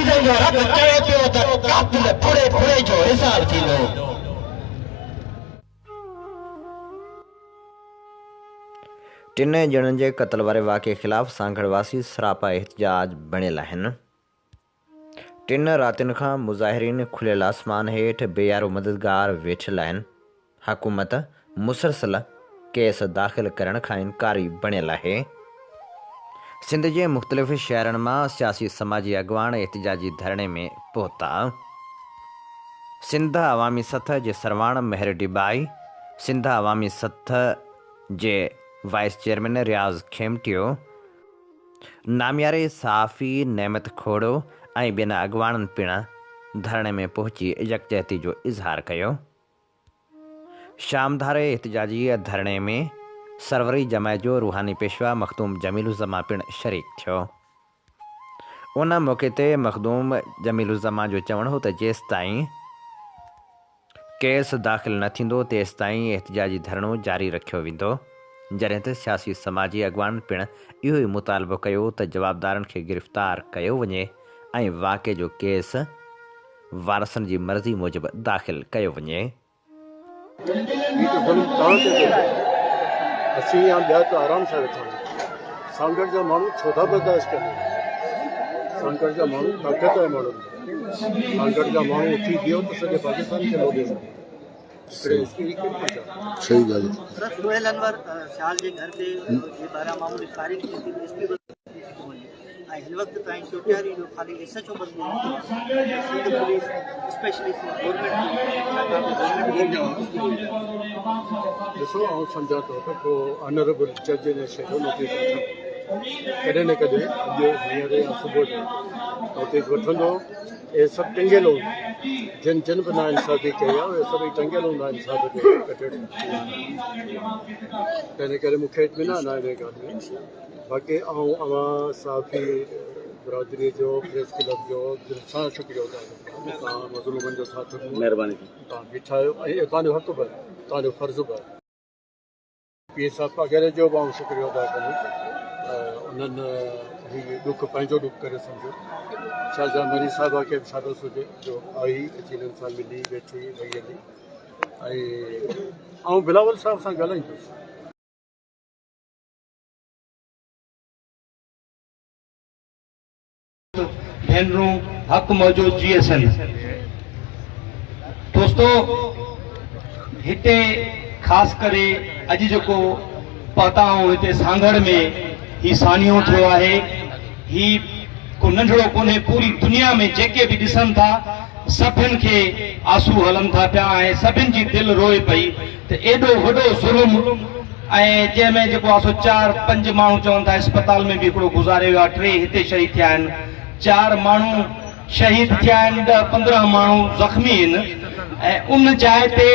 शहीदनि जो रत चढ़े पियो त कातिल फुड़े फुड़े जो हिसाब थींदो। टिनि ॼणनि जे क़त्ल वारे वाक़े ख़िलाफ़ सांगड़ वासी सरापा एहतजाज बणियल आहिनि। टिनि रातियुनि खां मुज़ाहिरीन खुलियल आसमान हेठि बेयारो मददगार वेठल आहिनि। हुकूमत मुसलसल केस दाख़िल करण खां इनकारी बणियल आहे। सिंध जे मुख़्तलिफ़ शहरनि मां सियासी समाजी अॻवान एहतजाजी धरणे में पहुता। सिंध अवामी सथ जे सरवाण मेहर डिबाई, सिंध अवामी सथ जे वाइस चेयरमैन रियाज़ खेमटियो, नामियारे सहाफ़ी नेमत खोड़ो ऐं ॿियनि अॻवाननि पिणु धरणे में पहुची यकजहती जो इज़हार कयो। शामधारे एहतजाजी धरणे में सरवरी जमायत जो रूहानी पेशवा मखदूम जमीलुज़्ज़मा पिणु शरीक थियो। उन मौक़े ते मखदूम जमीलुज़्ज़मा जो चवणु हो त जेसिताईं केस दाख़िल न थींदो तेसिताईं एहतजाजी धरणो जारी रखियो वेंदो। जॾहिं त सियासी समाजी अॻवान पिणु इहो ई मुतालबो कयो त जवाबदारनि खे गिरफ़्तार कयो वञे ऐं वाक़े जो केस वारसनि जी मर्ज़ी मूजिबि दाख़िल कयो वञे। असीं या ॿिया त आराम सां वेठा आहियूं। सांगड़ जा माण्हू छो था बर्दाश्त कनि? सांगड़ जा माण्हू ताक़त वारा माण्हू आहिनि। सांगड़ जा माण्हू उथी बीहो त सॼे पाकिस्तान खे लोॾे सघे। सही ॻाल्हि सर सोहेल अनवर सियाल जे घर ते ॿारहं मामूली फारिग थी थी एसपी ऐं हिन वक़्तु ताईं चोटियारी जो ख़ाली SHO बस सिंध पुलिस स्पेशली ॾिसो आउं सम्झां थो त को ऑनरेबल जज ने छॾियो नोटिस कॾहिं न कॾहिं अॼु हींअर या सुबुह जो नोटिस वठंदो। इहे सभु टंगियल हूंदा जिन जिन बि नाइंसाफ़ी कई आहे उहे सभई टंगियल हूंदा इंसाफ़ ते कटे तंहिं करे मूंखे इत्मीनान आहे इन ॻाल्हि में। बाक़ी आउं अवां सहाफ़ी बिरादरी जो प्रेस क्लब जो दिलि सां शुक्रिया अदा तव्हां मज़लूमनि जो साथ महिरबानी तव्हां बीठा आहियो ऐं तव्हांजो हक़ बि आहे, तव्हांजो फ़र्ज़ु बि आहे। पीर साहब वग़ैरह जो बि आउं शुक्रिया अदा कंदुसि। उन्हनि हीउ ॾुख पंहिंजो ॾुख करे सम्झो। शाहजहां मरी साहिबा खे बि शादस हुजे जो आई अची सां मिली वेठी वई हली ऐं बिलावल साहिब सां ॻाल्हाईंदुसि। भेनरूं हक़ मौजूद GSN दोस्तो हिते ख़ासि करे अॼु जेको पहुता आहियूं हिते सांगड़ में ही सानियो थियो आहे। ही को नंढड़ो कोन्हे, पूरी दुनिया में जेके बि ॾिसनि था सभिनि खे आंसू हलनि था पिया ऐं सभिनि जी दिलि रोए पई त एॾो वॾो ज़ुल्म ऐं जंहिंमें जेको आहे सो 4-5 माण्हू चवनि था अस्पताल में बि हिकिड़ो गुज़ारे वियो आहे, 3 हिते शहीद थिया आहिनि, 4 माण्हू शहीद थिया आहिनि, 10-15 माण्हू ज़ख़्मी आहिनि। ऐं उन जाइ ते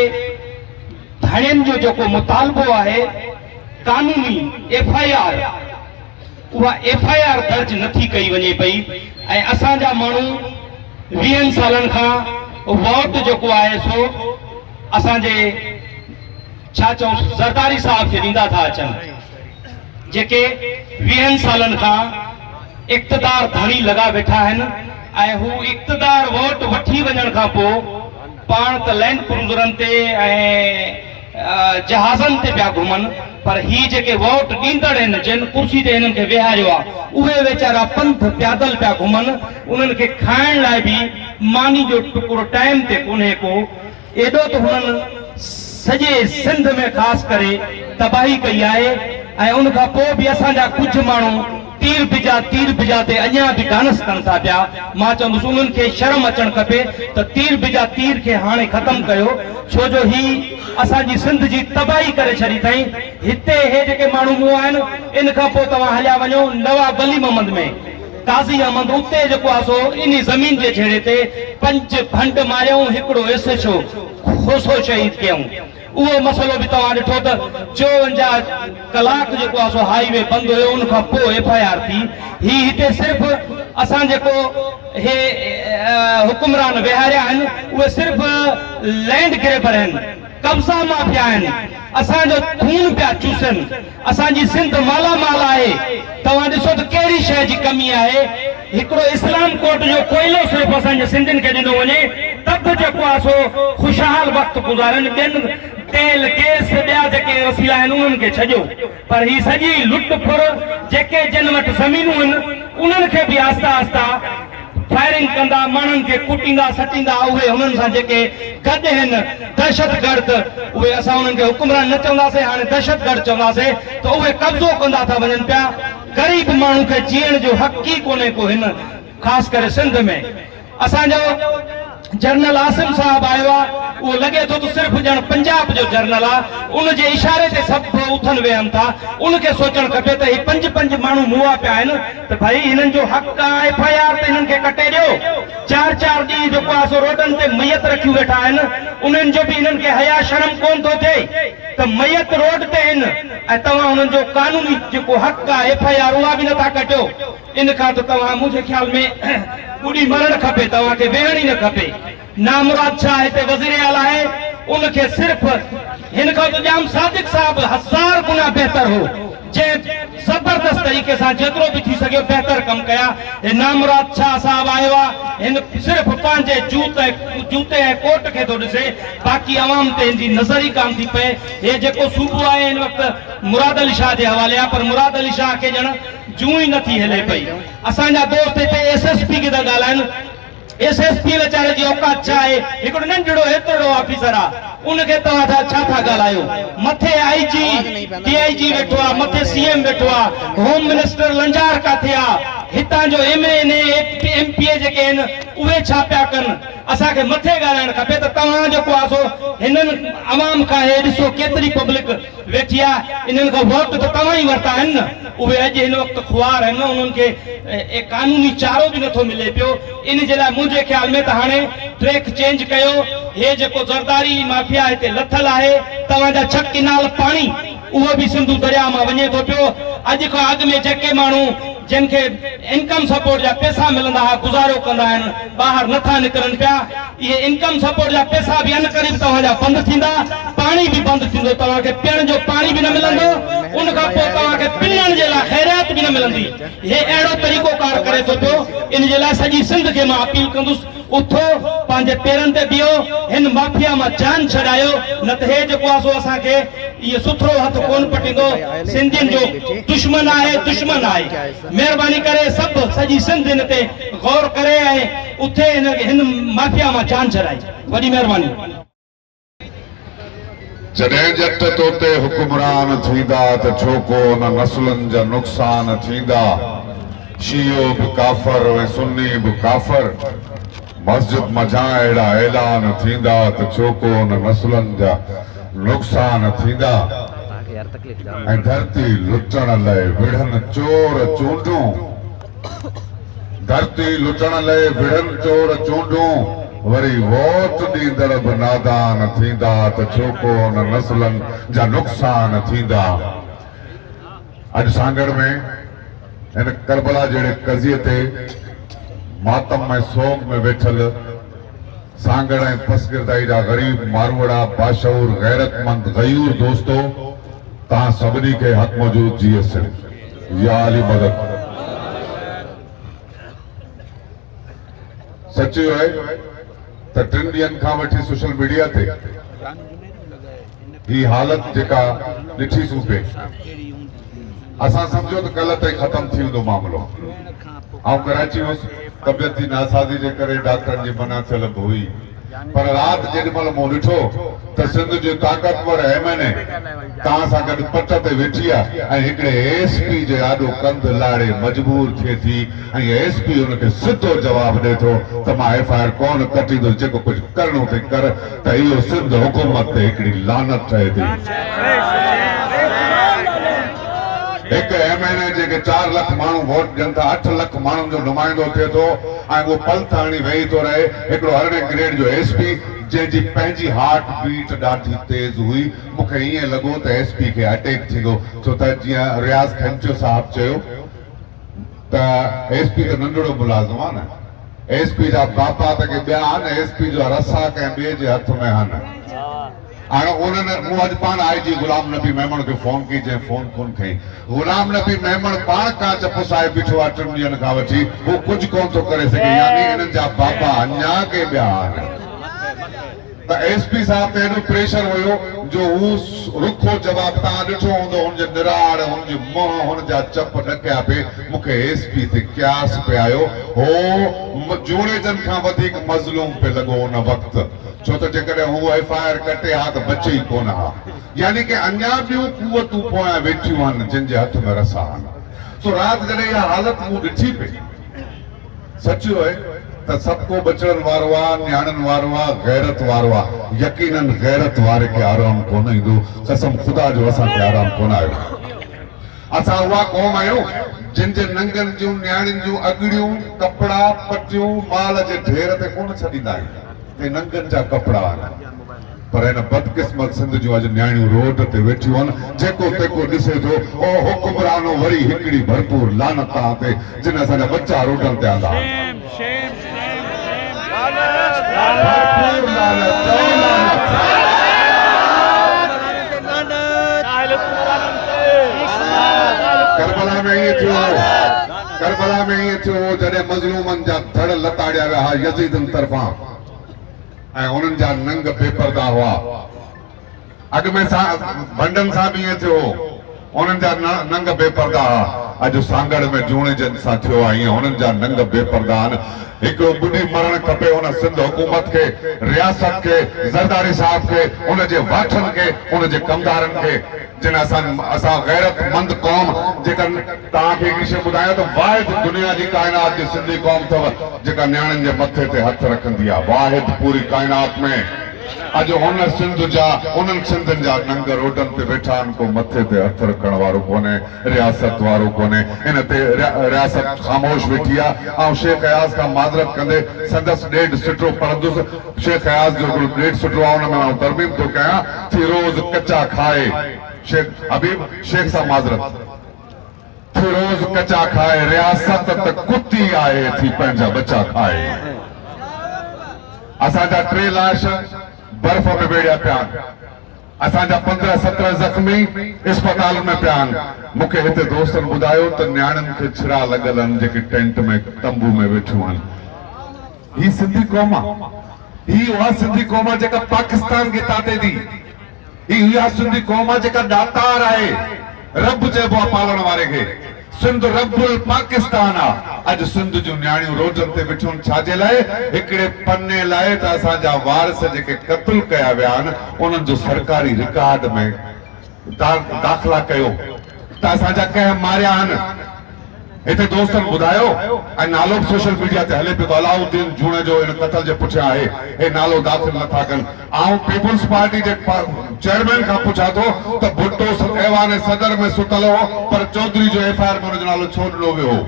धणियुनि जो जेको मुतालबो आहे कानूनी FIR उहा FIR दर्ज नथी कई वञे पई ऐं असांजा माण्हू 20 सालनि खां वोट जेको आहे सो असांजे छा चऊं ज़रदारी साहब खे ॾींदा था अचनि, जेके 20 सालनि खां इक़्तिदार धणी लॻा वेठा आहिनि ऐं हू इक़्तिदार वोट वठी वञण खां पोइ पाण त लैंड क्रूज़रनि ते ऐं जहाज़नि ते पिया घुमनि, पर ही जेके वोट ॾींदड़ आहिनि जिन कुर्सी ते हिननि खे वेहारियो आहे उहे वीचारा पंध पैदल पिया घुमनि। उन्हनि खे खाइण लाइ बि मानी जो टुकड़ो टाइम ते कोन्हे को। एॾो त हुननि सॼे सिंध में ख़ासि करे तबाही कई आहे ऐं उन खां पोइ बि असांजा कुझु माण्हू तीर बिजा ते अञा बि डांस कनि था पिया। मां चवंदुसि उन्हनि खे शर्म अचणु खपे त तीर बिजा तीर खे हाणे ख़तमु कयो, छो जो ही असांजी सिंध जी तबाही करे छॾी अथई। हिते हे जेके माण्हू मूं आहिनि इन खां पोइ तव्हां हलिया वञो नवाब वली मोहम्मद में काज़ी अहमद, उते जेको आहे सो इन ज़मीन जे छेड़े ते 5 फंड मारियऊं, हिकिड़ो SHO खोसो शहीद कयूं। उहो मसइलो बि तव्हां ॾिठो त 54 कलाक जेको आहे सो हाईवे बंदि हुयो, उन खां पोइ FIR थी। ही हिते सिर्फ़ु असां जेको हे हुकुमरान विहारिया आहिनि उहे सिर्फ़ु लैंड ग्रेबर आहिनि, कब्ज़ा माफ़िया आहिनि, असांजो खून पिया चूसनि। असांजी सिंध मालामाल आहे, तव्हां ॾिसो त कहिड़ी शइ जी कमी आहे। हिकिड़ो इस्लाम कोर्ट जो कोयलो सिर्फ़ु असांजे सिंधियुनि खे ॾिनो वञे तब जेको आहे सो ख़ुशहाल वक़्तु गुज़ारनि ॿियनि तेल गैस ॿिया जेके वसीला आहिनि उन्हनि खे छॾियो पर ही सॼी लुट फुर जेके जिन वटि ज़मीनूं आहिनि उन्हनि खे बि आहिस्ता आहिस्ता फायरिंग कंदा माण्हुनि खे कुटींदा सटींदा उहे हुननि सां जेके गॾु आहिनि दहशतगर्द उहे असां उन्हनि खे हुकुमरान न चवंदासीं हाणे दहशतगर्द चवंदासीं त उहे कब्ज़ो कंदा था वञनि पिया ग़रीब माण्हू खे जीअण जो हक़ ई कोन्हे को हिन ख़ासि करे सिंध में असांजो जनरल आसिम साहब आयो आहे वो लगे तो सिर्फ जन पंजाब जो जनरल आहे उनजे इशारे ते सभु उथनि वेहनि था उनखे सोचणु खपे त ही पंज पंज माण्हू मुआ पिया आहिनि त भाई हिननि जो हक़ आहे FIR ते हिननि खे कटे ॾियो 4-4 ॾींहं जेको आहे सो रोडनि ते मैयत रखियूं वेठा आहिनि उन्हनि जो बि हिननि खे हया शर्म कोन थो थिए त मैयत रोड ते आहिनि ऐं तव्हां हुननि जो कानूनी जेको हक़ आहे FIR उहा बि नथा कटियो इन खां त तव्हां मुंहिंजे ख्याल में ॿुड़ी मरणु खपे तव्हांखे वेहण ई न खपे नामुराद शाह हिते वज़ीर आला आहे उनखे सिर्फ़ हिन खां त जाम सादिक साहब 1000 गुना बहितर हो जंहिं ज़बरदस्त तरीक़े सां जेतिरो बि थी सघियो बहितर कमु कया नामुराद शाह साहब आयो आहे हिन सिर्फ़ पंहिंजे जूते ऐं कोट खे थो ॾिसे बाक़ी अवाम ते हिन जी नज़र ई कान थी पए हे जेको सूबो आहे हिन वक़्तु मुराद अली शाह जे हवाले आहे पर मुराद अली शाह खे ॼण जूं ई नथी हले पई असांजा दोस्त हिते SSP खे था ॻाल्हाइनि SSP वीचारे जी औकात छा आहे हिकिड़ो नंढड़ो हेतिरो ऑफिसर आहे उनखे तव्हां छा था ॻाल्हायो मथे IG DIG वेठो आहे मथे CM वेठो आहे होम मिनिस्टर लंजार काथे आहे हितां जो MNA MPA जेके आहिनि उहे छा पिया कनि असांखे मथे ॻाल्हाइणु खपे त तव्हां जेको आहे सो हिननि अवाम खां हे ॾिसो केतिरी पब्लिक वेठी आहे इन्हनि खां वोट त तव्हां ई वरिता आहिनि न उहे अॼु हिन वक़्तु खुआर आहिनि उन्हनि खे कानूनी चारो बि नथो मिले पियो इन जे लाइ मुंहिंजे ख्याल में त हाणे ट्रैक चेंज कयो हे जेको ज़रदारी माफिया हिते लथल आहे तव्हांजा 6 किनाल पाणी उहो बि सिंधु दरिया मां वञे थो पियो अॼु खां अॻु में जेके माण्हू जिनखे इनकम सपोर्ट जा पैसा मिलंदा हुआ गुज़ारो कंदा आहिनि ॿाहिरि नथा निकिरनि पिया इहे इनकम सपोर्ट जा पैसा बि अन क़रीब तव्हांजा बंदि थींदा पाणी बि बंदि थींदो तव्हांखे पीअण जो पाणी बि न मिलंदो उन खां पोइ तव्हांखे पिनण जे लाइ ख़ैरियत बि न मिलंदी हे अहिड़ो तरीक़ो कार करे थो पियो इन जे लाइ सॼी सिंध खे मां अपील कंदुसि उथो पंहिंजे पेरनि ते बीहो हिन माफिया मां जान छॾायो न त हे जेको आहे सो असांखे इहो सुथरो हथ कोन पटींदो सिंधियुनि जो दुश्मन आहे महिरबानी करे सभु सॼी सिंध हिन ते गौर करे ऐं उथे हिन माफिया मां जान छॾाई वॾी महिरबानी जॾहिं जट तोते हुकुमरान थींदा त छोको उन नस्लनि जा नुक़सान थींदा शियो बि काफ़र ऐं सुन्नी बि काफ़र मस्जिद मझां अहिड़ा ऐलान थींदा त छोको उन नस्लनि जा नुक़सान थींदा ऐं धरती लुटण लाइ विढ़नि चोर चूंडूं धरती लुटण लाइ विढ़नि चोर चूंडूं वरी वोट ॾींदड़ बि नादान थींदा त छोको उन नस्लनि जा नुक़सान थींदा अॼु सांगड़ में हिन करबला जहिड़े कज़िये ते मातम ऐं सोग में वेठल सांगड़ ऐं पसगिरदाई जा ग़रीब मारवड़ा बाशऊर गैरतमंद गयूर दोस्तो तव्हां सभिनी खे हक़ मौजूद जीअं या अली मदद सची आहे त 3 ॾींहनि खां वठी सोशल मीडिया ते ही हालत जेका ॾिठी सूं पे असां सम्झो त कल्ह ताईं ख़तम थी वेंदो मामिलो ऐं कराची हुउसि तबियत जी नासाज़ी जे करे डॉक्टरनि जी मना थियल बि हुई पर राति जेॾीमहिल मूं ॾिठो त सिंध जो ताक़तवर MNA तव्हां सां गॾु पट ते वेठी आहे ऐं हिकिड़े SP जे ॾाढो कंध लाड़े मजबूर थिए थी ऐं SP हुनखे सिधो जवाबु ॾिए थो त मां FIR कोन कटींदुसि जेको कुझु करणो अथई कर त इहो सिंध हुकूमत ते हिकिड़ी लानत ठहे थी हिकु MNA जेके 4 लख माण्हू वोट ॾियनि था 8 लख माण्हुनि जो नुमाइंदो थिए थो ऐं उहो पल ताणी वेही थो रहे हिकिड़ो अरिड़हें ग्रेड जो SP जंहिंजी पंहिंजी हार्ट बीट ॾाढी तेज़ हुई मूंखे ईअं लॻो त SP खे अटैक थींदो छो त जीअं रियाज़ खंचो साहिबु चयो त SP त नंढड़ो मुलाज़िम आहे न SP जा बापा त के ॿिया आहिनि SP जो रसा कंहिं ॿिए जे हथ में आहिनि हाणे उन्हनि मूं अॼु पाण IG गुलाम नबी मेमण खे फोन कई, चई फोन कोन खई। गुलाम नबी मेमण पाण कांच पुसाए बीठो आहे 3 ॾींहंनि खां वठी, हू कुझु कोन थो करे सघे, यानी इन्हनि जा बाबा अञा के ॿिया आहिनि। त SP साहब ते एॾो प्रेशर हुयो जो हू रुखो जवाब तव्हां ॾिठो हूंदो, हुनजे निराड़, हुनजी मुंहुं, हुनजा चप न कया पिए। मूंखे SP ते क्यास पे आयो, हो जूणेजनि खां वधीक मज़लूम पे लॻो उन वक़्तु, छो त जेकॾहिं हू FIR कटे हा त बचे ई कोन हा। यानी कि अञा ॿियूं कुवतूं पोयां वेठियूं आहिनि जिन जे हथ में रसा आहिनि। सो राति जॾहिं इहा हालत मूं ॾिठी पई, सचो आहे त सबको बचण वारो आहे, न्याणनि वारो आहे, गैरत वारो आहे। यकीनन गैरत वारे खे आराम कोन ईंदो, कसम ख़ुदा जो असांखे आराम कोन आयो। असां उहा क़ौम आहियूं जिन जे नंगनि जूं न्याणियुनि जूं अॻड़ियूं, कपिड़ा, पटियूं माल जे ढेर ते कोन छॾींदा आहियूं, हे नंगनि जा कपिड़ा आहिनि। पर हिन बदकिस्मत सिंध जूं अॼु न्याणियूं रोड ते वेठियूं आहिनि, जेको तेको ॾिसे थो ओ हुकुमरानो वरी हिकिड़ी भरपूर लानत तव्हां ते, जिन असांजा बच्चा रोडनि ते आंदा। भरपूर लानत, करबला में ईअं थियो, करबला में ईअं थियो जॾहिं मज़लूमनि जा धड़ लताड़िया विया यज़ीदनि तरफ़ां ऐं उन्हनि जा नंग बेपर्दा हुआ। अॻु में भंडनि सां बि ईअं थियो, उन्हनि जा नंग बेपर्दा हुआ। अॼु सांगड़ में जूणेजनि सां थियो आहे ईअं, उन्हनि जा नंग बेपर्दा आहिनि। हिकिड़ो ॿुधी मरणु खपे उन सिंध हुकूमत खे, रियासत खे, ज़रदारी साहब खे, उनजे वाठनि खे, उनजे कमदारनि खे, जिन असां गैरतमंद क़ौम, जेका तव्हांखे हिकिड़ी शइ ॿुधायां त वाहिद दुनिया जी काइनात जी सिंधी क़ौम अथव जेका न्याणियुनि जे मथे ते हथ रखंदी आहे, वाहिद पूरी काइनात में। अॼु हुन सिंध जा, उन्हनि सिंधनि जा नंग रोडनि ते वेठा आहिनि, को मथे ते हथ रखण वारो कोन्हे, रियासत वारो कोन्हे। इन ते रियासत ख़ामोश वेठी आहे। ऐं शेख अयाज़ खां माज़रत कंदे संदसि ॾेढ सुठो पढ़ंदुसि। शेख अयाज़ जो ॾेढ सुठो आहे, हुन में आउं तरमीम थो कयां, फिरोज़ कचा खाए, शेख हबीब शेख सां माज़रत, फिरोज़ कचा खाए, रियासत त कुती आहे थी पंहिंजा बचा खाए। असांजा 3 लाश बर्फ में वेड़िया पिया आहिनि, असांजा 15-17 ज़ख़्मी अस्पताल में पिया आहिनि। मूंखे हिते दोस्तनि ॿुधायो त न्याणियुनि खे छिरा लॻल आहिनि जेके टेंट में तंबू में वेठियूं आहिनि। ही सिंधी क़ौम आहे, ही उहा सिंधी क़ौम आहे जेका पाकिस्तान खे ताते थी। ही इहा सिंधी क़ौम आहे जेका ॾातार आहे, रब चइबो आहे पालण वारे खे। सिंध रब्बुल पाकिस्तान आहे। अॼु सिंध जूं न्याणियूं रोडनि ते वेठियूं छाजे लाइ? हिकिड़े पन्ने लाइ त असांजा वारिस जेके क़त्ल कया विया आहिनि उन्हनि जो सरकारी रिकॉर्ड में दाख़िला कयो त असांजा कंहिं मारिया आहिनि। हिते दोस्तनि ॿुधायो ऐं नालो बि सोशल मीडिया ते हले पियो त अलाउद्दीन जूणे जो इन क़त्ल जे पुठियां आहे, हे नालो दाख़िल नथा कनि। ऐं पीपुल्स पार्टी जे चेयरमैन खां पुछां थो त भुट्टो ऐवान सदर में सुतल हो पर चौधरी जो FIR में हुनजो नालो छो ॾिनो वियो हो?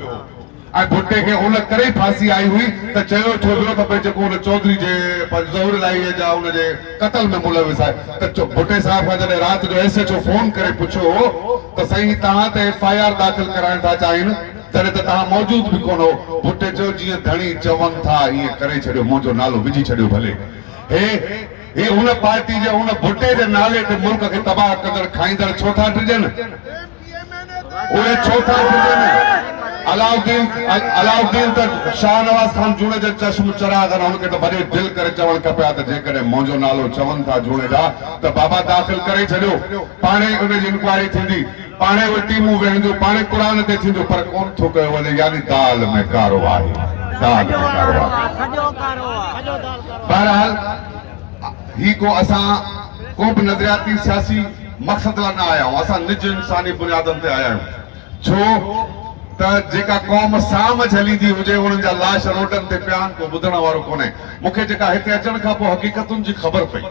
ऐं भुट्टे खे उन करे फांसी आई हुई त चयो छो वियो त भई जेको हुन चौधरी जे ज़हूर इलाही जा हुनजे क़त्ल में मुलविस आहे। त भुट्टे साहब खां जॾहिं राति जो SHO फोन करे पुछियो हो त साईं तव्हां ते FIR दाख़िल कराइण था चाहिनि, तॾहिं त तव्हां मौजूद बि कोन हो। भुट्टे चयो जीअं धणी चवनि था ईअं करे छॾियो, मुंहिंजो नालो विझी छॾियो भले। हे हुन पार्टी जे हुन भुट्टे जे नाले ते मुल्क खे तबाह कंदड़ खाईंदड़ छो था टिजनि? उहे छो था टिजनि? अलाउद्दीन त शाहनवाज़ खान जूणे जे चश्म चिराग आहिनि, हुनखे त वॾे दिलि करे चवणु खपे हा त जेकॾहिं मुंहिंजो नालो चवनि था जूणे जा त बाबा दाख़िल करे छॾियो, पाणे हुनजी इंक्वायरी थींदी, पाणे उहे टीमूं वेहंदियूं, पाणे क़ुर ते थींदियूं, पर कोन थो कयो वञे। यानी दाल में कारो आहे, दाल में कारो आहे। बहरहाल ही को असां को बि नज़रियाती सियासी मक़सद लाइ न आया आहियूं, असां निज इंसानी बुनियादनि ते आया आहियूं। छो त जेका क़ौम सामझ हलींदी हुजे उन्हनि जा लाश रोडनि ते पिया आहिनि, को ॿुधण वारो कोन्हे। मूंखे जेका हिते अचण खां पोइ हक़ीक़तुनि जी ख़बर पई,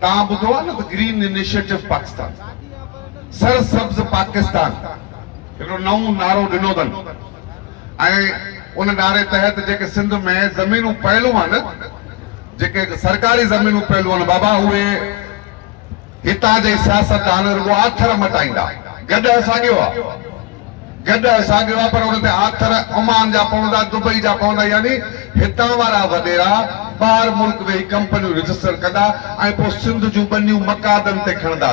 तव्हां ॿुधो आहे न त ग्रीन इनिशिएटिव पाकिस्तान, सरसब्ज़ पाकिस्तान हिकिड़ो नओं नारो ॾिनो अथनि ऐं उन नारे तहत जेके सिंध में ज़मीनूं पहलू आहिनि, जेके सरकारी ज़मीनूं पहलू आहिनि बाबा, उहे हितां जे सियासतदान रुॻो आथर मटाईंदा। गॾु असांजो आहे, गॾु असांजो आहे, पर हुन ते आथर ओमान जा पवंदा, दुबई जा पवंदा, यानी हितां वारा वॾेरा ॿाहिरि मुल्क में कंपनियूं रजिस्टर कंदा ऐं पोइ सिंध जूं ॿनियूं मकादनि ते खणंदा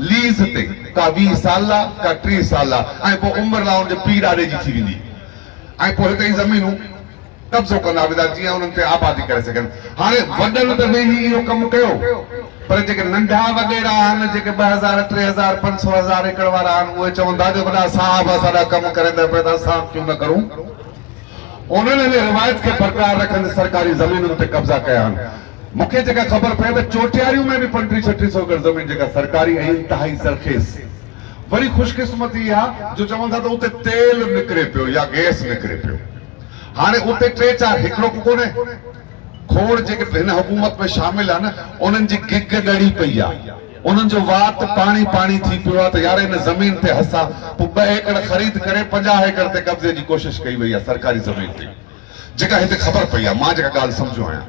लीज़ ते, का 20 साल का 30 साल ऐं पोइ उमिरि लाइ हुनजे पीउ ॾाॾे जी थी वेंदी ऐं पोइ हिते ई ज़मीनूं कब्ज़ो कंदा वेंदा जीअं उन्हनि ते आबादी करे सघनि। हाणे वॾनि त वेही इहो कमु कयो, पर जेके नंढा वॾेरा आहिनि जेके 2000 3000 500,000 एकड़ वारा आहिनि उहे चवंदा जो वॾा साहब असां कमु करंदा पिया त असां क्यों न करूं। उन्हनि हिन रिवायत खे बरक़रार रखंदे सरकारी ज़मीनुनि ते कब्ज़ा कया आहिनि। मूंखे जेका ख़बर पए त चोटियारियूं में बि 35-36 एकड़ ज़मीन जेका सरकारी ऐं इंतिहाई ज़रख़ेज़। वरी ख़ुशकिस्मती आहे जो चवनि था त उते तेल निकिरे पियो या गैस निकिरे पियो। हाणे उते 3-4 हिकिड़ो कोन्हे खोड़ जेके हिन हुकूमत में शामिल आहिनि उन्हनि जी गिग ॻड़ी पई आहे, उन्हनि जो वात पाणी पाणी थी पियो आहे त यार हिन ज़मीन ते असां पोइ 2 एकड़ ख़रीद करे 50 एकड़ ते कब्ज़े जी कोशिश कई वई आहे सरकारी ज़मीन ते, जेका हिते ख़बर पई आहे। मां जेका ॻाल्हि सम्झो आहियां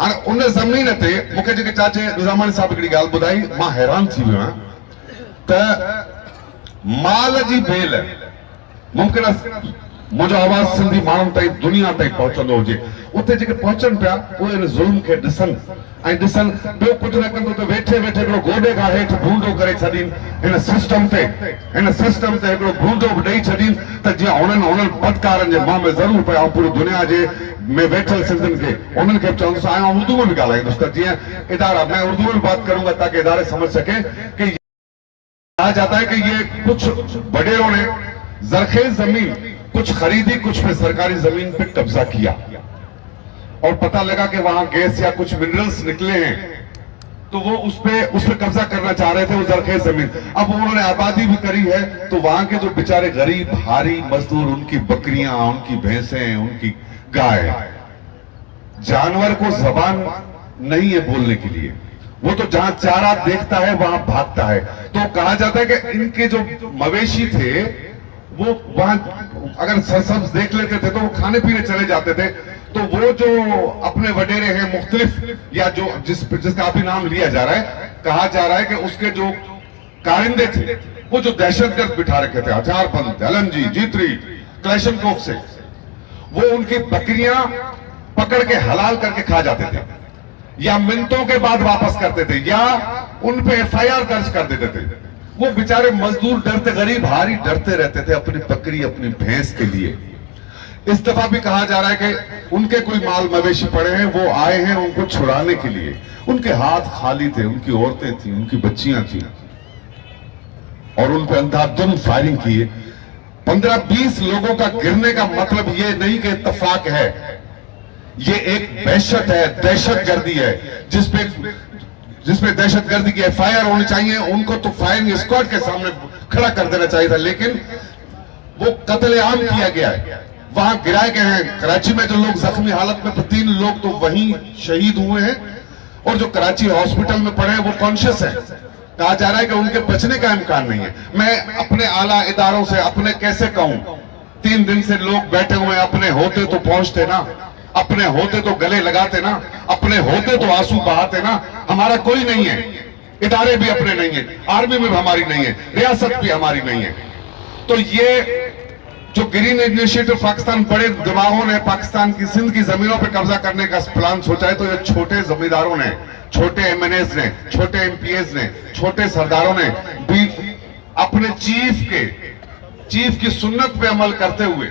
हाणे उन ज़मीन ते मूंखे जेके चाचे निज़ामानी साहिब हिकिड़ी ॻाल्हि ॿुधाई मां हैरान थी वियो आहियां त माल जी बेल मुमकिन आहे मुझो आवाज़ सिंधी माण्हुनि ताईं दुनिया ताईं पहुचंदो हुजे, उते जेके पहुचनि पिया उहे हिन ज़ुल्म खे ॾिसनि ऐं ॾिसनि ॿियो कुझु न कंदो त वेठे वेठे हिकिड़ो गोॾे खां हेठि भूंडो करे छॾीनि हिन सिस्टम ते हिकिड़ो भूंडो बि ॾेई छॾीनि त जीअं उन्हनि बदकारनि जे मुंहं में ज़रूरु पिया ऐं पूरी दुनिया जे में वेठल सिंधियुनि खे उन्हनि खे बि चवंदुसि ऐं उर्दू में बि ॻाल्हाईंदुसि त जीअं इदारा मैं उर्दू में बात करूंगा ताकि इदारे समझ सके कि कहा जाता है कि ये कुछ वडेरों ने ज़रख़ेज़ जमीन कुछ खरीदी, कुछ पे सरकारी जमीन पे कब्जा किया और पता लगा कि वहां गैस या कुछ मिनरल्स निकले हैं तो वो उस पे कब्जा करना चाह रहे थे वो ज़रख़ेज़ जमीन। अब उन्होंने आबादी भी करी है तो वहां के जो बेचारे गरीब हारी मजदूर, उनकी बकरियां, उनकी भैंसें, उनकी गाय, जानवर को जबान नहीं है बोलने के लिए, वो तो जहां चारा देखता है वहां भागता है। तो कहा जाता है कि इनके जो मवेशी थे वो वहां अगर सरसब्ज देख लेते थे तो वो खाने पीने चले जाते थे। तो वो जो अपने वडेरे हैं मुख्तलिफ या जो जिसका अभी नाम लिया जा रहा है, कहा जा रहा है कि उसके जो कारिंदे थे वो जो दहशतगर्द बिठा रखे थे हथियारबंद एलएमजी G3 क्लैशनकोफ से, वो उनकी बकरियां पकड़ के हलाल करके खा जाते थे या मिनटों के बाद वापस करते थे या उन पे FIR दर्ज कर देते थे। वो बेचारे मजदूर डरते, गरीब हारी डरते रहते थे अपनी बकरी अपनी भैंस के लिए। इस दफा भी कहा जा रहा है कि उनके कोई माल मवेशी पड़े हैं, वो आए हैं उनको छुड़ाने के लिए। उनके हाथ खाली थे, उनकी औरतें थी, उनकी बच्चियां थी और उन पे अंधाधुंध फायरिंग की। 15-20 लोगों का गिरने का मतलब ये नहीं कि इत्तेफाक है, ये एक वहशत है, दहशतगर्दी है जिसपे दहशतगर्दी की FIR होनी चाहिए। उनको तो फायरिंग स्क्वाड के सामने खड़ा कर देना चाहिए था, लेकिन वो कत्लेआम किया गया है, वहां गिराए गए हैं। कराची में जो लोग जख्मी हालत में 3 लोग तो वहीं शहीद हुए हैं और जो कराची हॉस्पिटल में पड़े हैं वो कॉन्शियस है। कहा जा रहा है कि उनके बचने का इम्कान नहीं है। मैं अपने आला इदारों से अपने कैसे कहूं, 3 दिन से लोग बैठे हुए हैं, अपने होते तो पहुंचते ना, अपने होते तो गले लगाते ना, अपने होते तो आंसू बहाते ना। हमारा कोई नहीं है, इदारे भी अपने नहीं है, आर्मी में भी हमारी नहीं है, रियासत भी हमारी नहीं है। तो ये जो ग्रीन इनिशिएटिव पाकिस्तान बड़े दिमागों ने पाकिस्तान की सिंध की जमीनों पर कब्जा करने का प्लान सोचा है, तो ये छोटे जमींदारों ने, छोटे MNAs ने, छोटे MPAs ने, छोटे सरदारों ने भी अपने चीफ की सुन्नत पे अमल करते हुए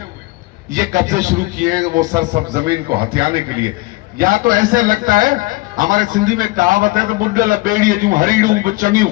ये कब्जे शुरू किए हैं, वो सरसब जमीन को हथियाने के लिए। यहाँ तो ऐसे लगता है, हमारे सिंधी में कहावत है तो बुड्ढल बेड़ी जूं हरीड़ू चंगियूं,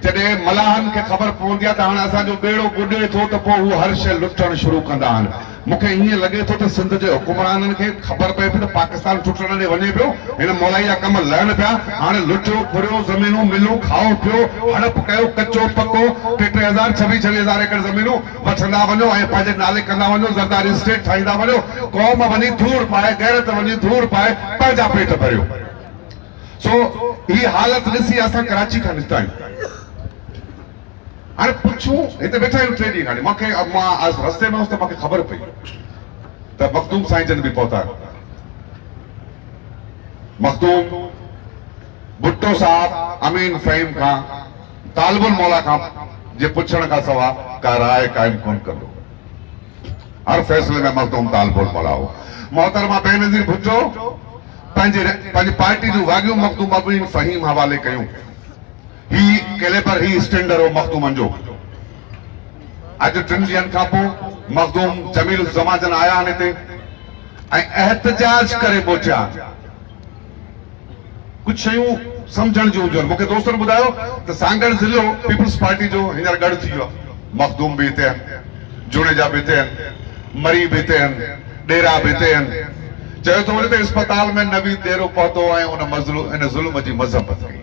जॾहिं मलाहन खे ख़बर पवंदी आहे त हाणे असांजो बेड़ो बुॾे थो त पोइ हू हर शइ लुटणु शुरू कंदा आहिनि। मूंखे हीअं लॻे थो त सिंध जे हुकुमराननि खे ख़बर पए पई त पाकिस्तान टुटण ॾे वञे पियो, हिन मौलाई जा कम लहनि पिया। हाणे लुटियो फुरियो ज़मीनूं मिलूं खाओ पियो, हड़प कयो, कचो पको 3-3,000 26,000 एकड़ ज़मीनूं वठंदा वञो ऐं पंहिंजे नाले कंदा वञो, ज़रदारी स्टेट ठाहींदा वञो, क़ौम वञी धूड़ पाए, गैरत वञी धूड़ पाए, पंहिंजा पेट भरियो। सो ही हालत ॾिसी असां कराची खां निकिता आहियूं। हाणे पुछूं, हिते वेठा आहियूं 3 ॾींहं हाणे, मूंखे मां रस्ते में हुउसि त मूंखे ख़बर पई त मखदूम साईं जन बि पहुता। मखदूम भुट्टो साहब अमीन फ़हीम खां, तालिबुल मौला खां जे पुछण खां सवाइ का राय काइम कोन कंदो। हर फैसले में मखदूम तालपोल मलाओ मोहतरमा बेनज़ीर भुट्टो पंहिंजी पार्टी जूं वाॻियूं मखदूम अबीन फ़हीम हवाले कयूं ही कैलेबर ही स्टैंडर्ड हो मखदूमनि जो अॼु 3 ॾींहंनि खां पोइ मखदूम जमील ज़माजन आया आहिनि हिते ऐं एहतजाज करे पहुचा कुछ शयूं समझण जूं हुजनि मूंखे दोस्तनि ॿुधायो त सांगड़ ज़िलो पीपल्स पार्टी जो हींअर गॾु थी वियो आहे मखदूम बि हिते आहिनि जुनेजा बि हिते आहिनि मरी बि हिते आहिनि डेरा बि हिते आहिनि चयो थो वञे त अस्पताल में नवीद डेरो पहुतो ऐं इन ज़ुल्म जी मज़म्मत कई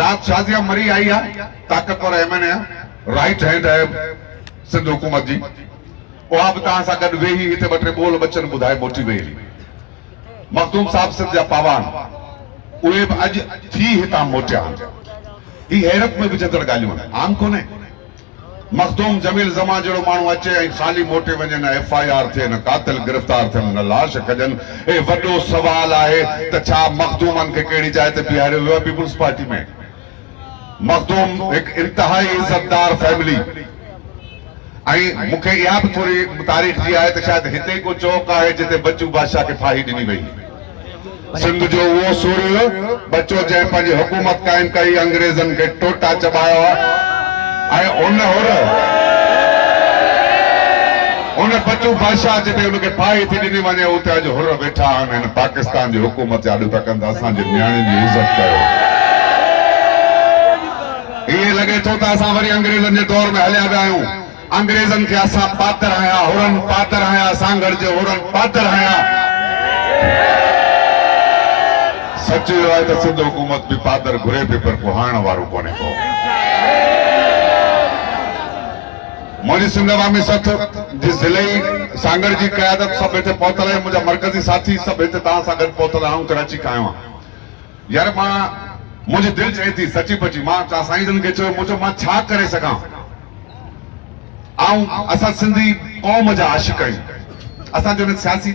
राति शाज़िया मरी आई आहे ताक़तवर MNA राइट हैंड आहे सिंध हुकूमत जी उहा बि तव्हां सां गॾु वेही हिते ॿ टे ॿोल बचन ॿुधाए मोटी वेही मखदूम साहिब सिंध जा पावान उहे बि अॼु थी हितां मोटिया ही हैरत में विझंदड़ ॻाल्हियूं आहिनि आम कोन्हे मखदूम जमील ज़मा जहिड़ो माण्हू अचे ऐं ख़ाली मोटे वञे न FIR थिए न कातिल गिरफ़्तार थियनि न लाश कजनि हे वॾो सवाल आहे त छा मखदूमनि खे कहिड़ी जाइ ते बीहारियो वियो आहे पीपल्स पार्टी में मखदूम हिकु इंतिहाई इज़तदार फैमिली ऐं मूंखे इहा बि थोरी तारीख़ जी आहे त शायदि हिते को चौक आहे जिते बच्चू बादशाह खे फाही ॾिनी वई सिंध जो उहो सूर बच्चो जंहिं पंहिंजी हुकूमत क़ाइमु कई अंग्रेज़नि खे टोटा चबायो ऐं उन बच्चू बादशाह जिते उनखे फाही थी ॾिनी वञे उते अॼु हुर वेठा आहिनि हिन पाकिस्तान जी हुकूमत जा अॾु तक असांजे नियाणियुनि जी इज़त कयो ईअं लॻे थो त असां वरी अंग्रेज़नि जे दौर में हलिया विया आहियूं अंग्रेज़नि खे असां पातर आहियां हुरनि पातर आहियां सांगड़ जे हुरनि पातर आहियां सच इहो आहे त सिंध हुकूमत बि पातर घुरे पई पर को हारण वारो कोन्हे को मुंहिंजी सिंध अवामी सथ जे ज़िले सांगड़ जी क़यादत सभु हिते पहुतल आहे मुंहिंजा मरकज़ी साथी सभु हिते तव्हां सां गॾु पहुतल आहियूं कराची खां आहियो आहियां यार मां मुंहिंजी दिलि चए थी सची पची मां साईं जन खे चयो मूं चयो मां छा करे सघां ऐं असां सिंधी क़ौम जा आशिक़ आहियूं असांजो सियासी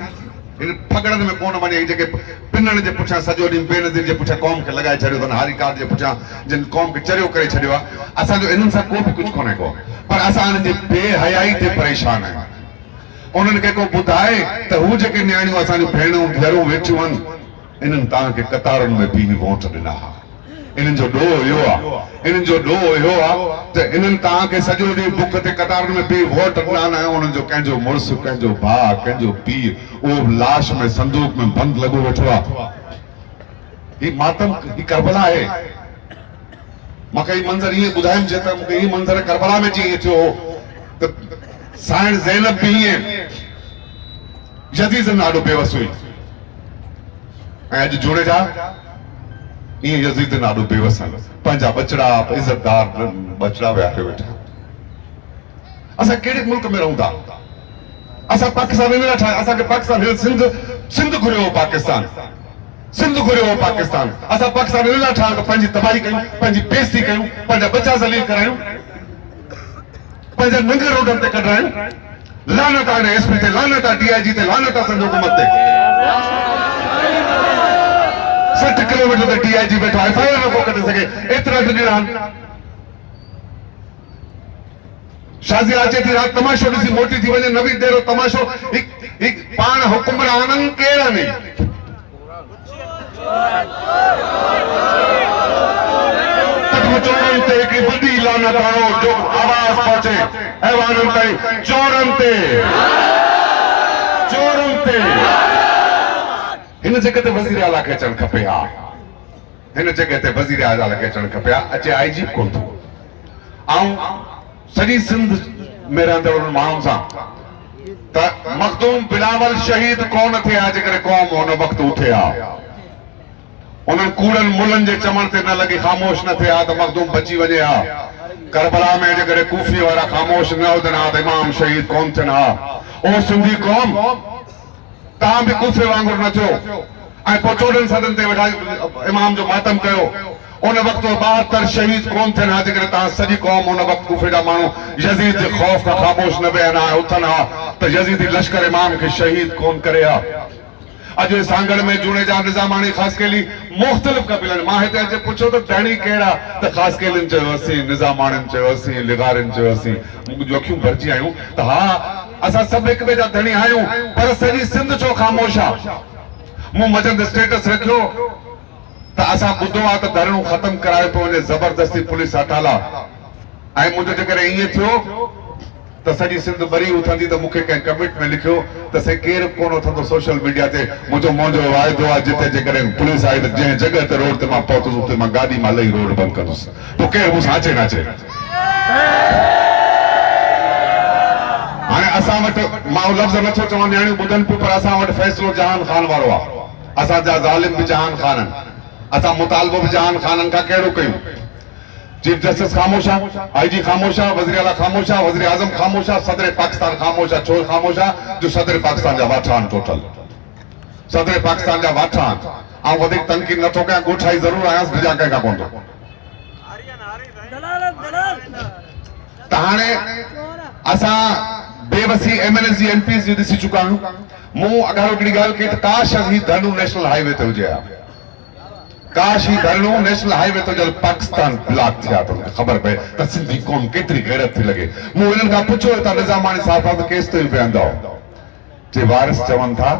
फगड़नि में कोन वञे जेके पिनण जे पुठियां सॼो ॾींहुं बेनज़ीर जे पुठियां क़ौम खे लॻाए छॾियो अथनि हारी कार्ड जे पुठियां जिन क़ौम खे चरियो करे छॾियो आहे असांजो इन्हनि सां को बि कुझु कोन्हे को पर असां हिन जी बेहयाई ते परेशान आहियूं उन्हनि खे को ॿुधाए त हू जेके नियाणियूं असांजूं भेणूं भेरूं वेठियूं आहिनि इन्हनि तव्हांखे कतारुनि में बीह वोट ॾिना इन्हनि जो ॾोह इहो आहे इन्हनि जो ॾोह इहो आहे त इन्हनि तव्हांखे सॼो ॾींहुं बुख ते कतारुनि में बीह वोट ॾिना न उन्हनि जो कंहिंजो मुड़ुसु कंहिंजो भाउ कंहिंजो पीउ उहो लाश में संदूक में बंदि लॻो वेठो आहे ही मातम ही करबला आहे मूंखे ही मंज़र ईअं ॿुधाइमि त मूंखे ही मंज़र करबला में जीअं थियो त साइण ज़ैनब बि ईअं यज़ीद ॾाढो बेवस हुई ऐं अॼु जुड़ेजा ईअं यज़ीद ॾाढो बेवस आहिनि पंहिंजा बचड़ा इज़तदार बचड़ा विया वेठा असां कहिड़े मुल्क में रहूं था असां पाकिस्तान में वेठा असांखे पाकिस्तान सिंध घुरियो पाकिस्तान सिंध घुरियो पाकिस्तान असां पाकिस्तान में वेठा त पंहिंजी तबाही कयूं पंहिंजी बेइज़ती कयूं पंहिंजा बच्चा ज़लील करायूं पंहिंजा नंगे रोडनि ते कढायूं लानत आहे SP ते लानत आहे DIG ते लानत आहे संजो हुकूमत ते 60 किलोमीटर ते DIG वेठो FIR नथो कढी सघे एतिरा ॾिना शाज़िया अचे थी राति तमाशो ॾिसी मोटी थी वञे नवी देरो तमाशो पाण हुकुमराननि कहिड़ा नहीं चोरनि ते हिकिड़ी वॾी लानत हणो जो आवाज़ पहुचे ऐवाननि ताईं चोरनि ते हिन जॻह ते वज़ीर आला खे अचणु खपे हा हिन जॻह ते वज़ीर आला खे अचणु खपे हा अचे IG कोन थो ऐं सॼी सिंध में रहंदड़ उन्हनि माण्हुनि सां त मखदूम बिलावल शहीद कोन थिया जेकॾहिं क़ौम हुन वक़्तु उथे हा उन्हनि कूड़नि मुलनि जे चवण ते न लॻी ख़ामोश न थिया त मखदूम बची वञे हा करबला में जेकॾहिं कूफी वारा ख़ामोश न हुजनि हा त इमाम शहीद कोन थियनि हा ओ सिंधी क़ौम तव्हां बि कूफे वांगुरु न थियो ऐं पोइ 14 सदन ते वेठा इमाम जो मातम कयो उन वक़्तु 72 शहीद कोन थियनि हा जेकॾहिं तव्हां सॼी क़ौम उन वक़्तु कूफे जा माण्हू यज़ीद जे ख़ौफ़ खां ख़ामोश न विया हा उथनि हा त यज़ीदी लश्कर इमाम खे शहीद कोन करे हा अॼु सांगड़ में जुड़ेजा निज़ामाणी ख़ासकेली मुख़्तलिफ़ क़बीलनि मां हिते अचे पुछो त ॾहिणी कहिड़ा त ख़ासकेलियुनि चयो असीं निज़ामाणियुनि चयो असीं लिगारियुनि चयो असीं जो अखियूं भरिजी आयूं त हा असां सभु हिक ॿिए जा धणी आहियूं, पर सॼी सिंध छो ख़ामोश आहे? मूं मंझंदि स्टेटस रखियो त असां ॿुधो आहे त धरणो ख़तम कराए पियो वञे, ज़बरदस्ती पुलिस हटाला, ऐं मुंहिंजो जेकॾहिं ईअं थियो त सॼी सिंध बरी उथंदी त मूंखे कंहिं कमेंट में लिखियो त से केरु कोन उथंदो सोशल मीडिया ते। मुंहिंजो मुंहिंजो वाइदो आहे जिते जेकॾहिं पुलिस आई त जंहिं जॻह ते रोड ते मां पहुतुसि उते मां गाॾी मां लही रोड बंदि कंदुसि, पोइ केरु मूंसां अचे न अचे। हाणे असां वटि मां लफ़्ज़ नथो चवां, नियाणियूं ॿुधनि पियूं, पर असां वटि फ़ैसिलो जहान ख़ान वारो आहे। असांजा ज़ालिम बि जहान ख़ान आहिनि, असां मुतालबो बि जहान ख़ाननि खां कहिड़ो कयूं? चीफ जस्टिस ख़ामोश आहे, IG ख़ामोश आहे, वज़ीर आला ख़ामोश आहे, वज़ीर आज़म ख़ामोश आहे, सदर पाकिस्तान ख़ामोश आहे। छो ख़ामोश आहे? जो सदर पाकिस्तान जा वाठा आहिनि, टोटल सदर पाकिस्तान जा वाठा आहिनि। ऐं वधीक तनक़ीद नथो कयां, ॻोठाई ज़रूरु आयांसि, बिजा कंहिंखां कोन थो। त हाणे असां बेवसी MLAs जी MPs जी ॾिसी चुका आहियूं। मूं अॻारो हिकिड़ी ॻाल्हि कई त काश ही धरणो नेशनल हाईवे ते हुजे हा, काश ही धरणो नेशनल हाईवे ते हुजे, पाकिस्तान ब्लॉक थिया त ख़बर पए त सिंधी क़ौम केतिरी गैरत थी लॻे। मूं हिननि खां पुछियो त निज़ामानी साहिब त केस ते बीहंदो, जे वारिस चवनि था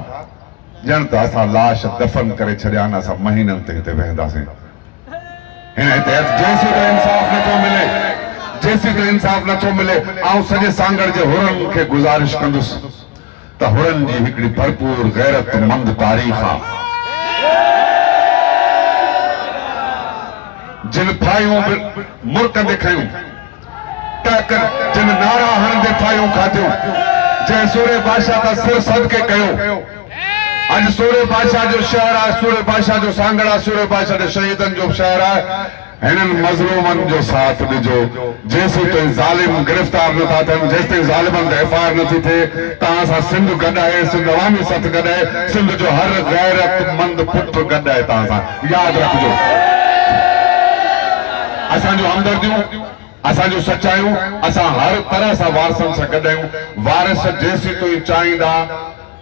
ॼण त असां लाश दफ़न करे छॾिया आहिनि, असां महीननि ते हिते वेहंदासीं। हिन हिते जेसीं ताईं इंसाफ़ नथो मिले, जेसीं ताईं इंसाफ़ नथो मिले, ऐं सॼे सांगड़ जे हुरनि खे गुज़ारिश कंदुसि त हुरनि जी हिकिड़ी भरपूर गैरतमंद तारीख़ आहे। जिन फायूं मुल्क ते खयूं, जिन नारा हणंदे फायूं खाधियूं, जंहिं सूरे बादशाह का सिर सदके कयो। अॼु सूरे बादशाह जो शहर आहे, सूरे बादशाह जो सांगड़ आहे, सूरे बादशाह जे शहीदनि जो शहर आहे। हिननि मज़लूमनि जो साथ ॾिजो, जेसीं ताईं ज़ालिम गिरफ़्तार नथा थियनि, जेसीं ताईं ज़ालिमनि ते FIR नथी थिए, तव्हां सां सिंध गॾु आहे, सिंध अवामी सथ गॾु आहे, सिंध जो हर गैरतमंद पुटु गॾु आहे तव्हां सां, यादि रखिजो। असांजूं हमदर्दियूं, असांजूं सचायूं, असां हर तरह सां वारसनि सां गॾु आहियूं। वारिस जेसीं ताईं चाहींदा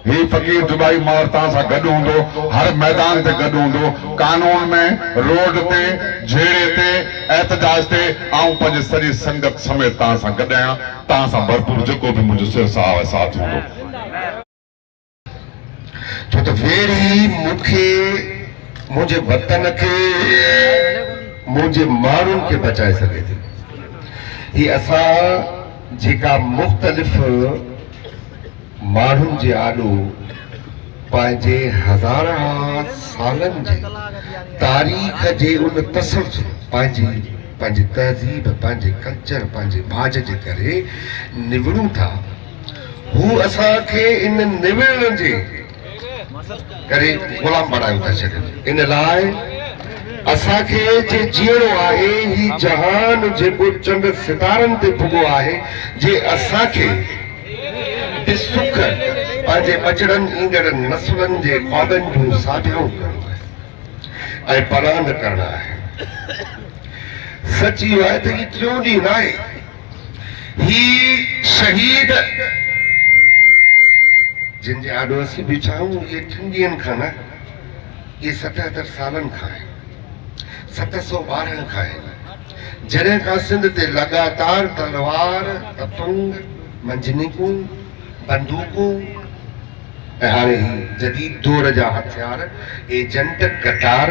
ही फ़कीर दुबई मौर तव्हां सां गॾु हूंदो, हर मैदान ते गॾु हूंदो, कानून में, रोड ते, झेड़े ते, एहतजाज ते, ऐं पंहिंजी सॼी संगत समेत तव्हां सां गॾु आहियां। तव्हां सां भरपूर जेको बि मुंहिंजो सिर साह साथ हूंदो। छो त वेड़ी मूंखे मुंहिंजे वतन खे, मुंहिंजे माण्हुनि खे बचाए सघे थी। ही असां जेका मुख़्तलिफ़ माण्हुनि जे आॾो पंहिंजे हज़ारनि सालनि जे तारीख़ जे उन तसलसल, पंहिंजी तहज़ीब, पंहिंजे कल्चर, पंहिंजे भाज जे करे निवड़ूं था, हू असांखे इन निवड़ण जे करे ग़ुलाम बणायूं था छॾनि। इन लाइ असांखे जे जीअणो आहे, ही जहान जेको चंड सितारनि ते भुॻो आहे, जे असांखे सुख पंहिंजे बचड़नि ईंदड़ नसलनि जे ख्वाबनि जूं साझाऊं करणो आहे ऐं परांद करणा आहे। सच इहो आहे त ही टियों ॾींहुं न आहे, ही शहीद जिन जे आॾो असीं बीठा आहियूं, इहे 3 ॾींहंनि खां न, इहे 77 सालनि खां आहे, 712 खां आहिनि, जॾहिं खां सिंध ते लगातार तलवार, ततंग, मंजनिकूं, बंदूकूं ऐं हाणे जदीद दौर जा हथियार, एजेंट, कटार,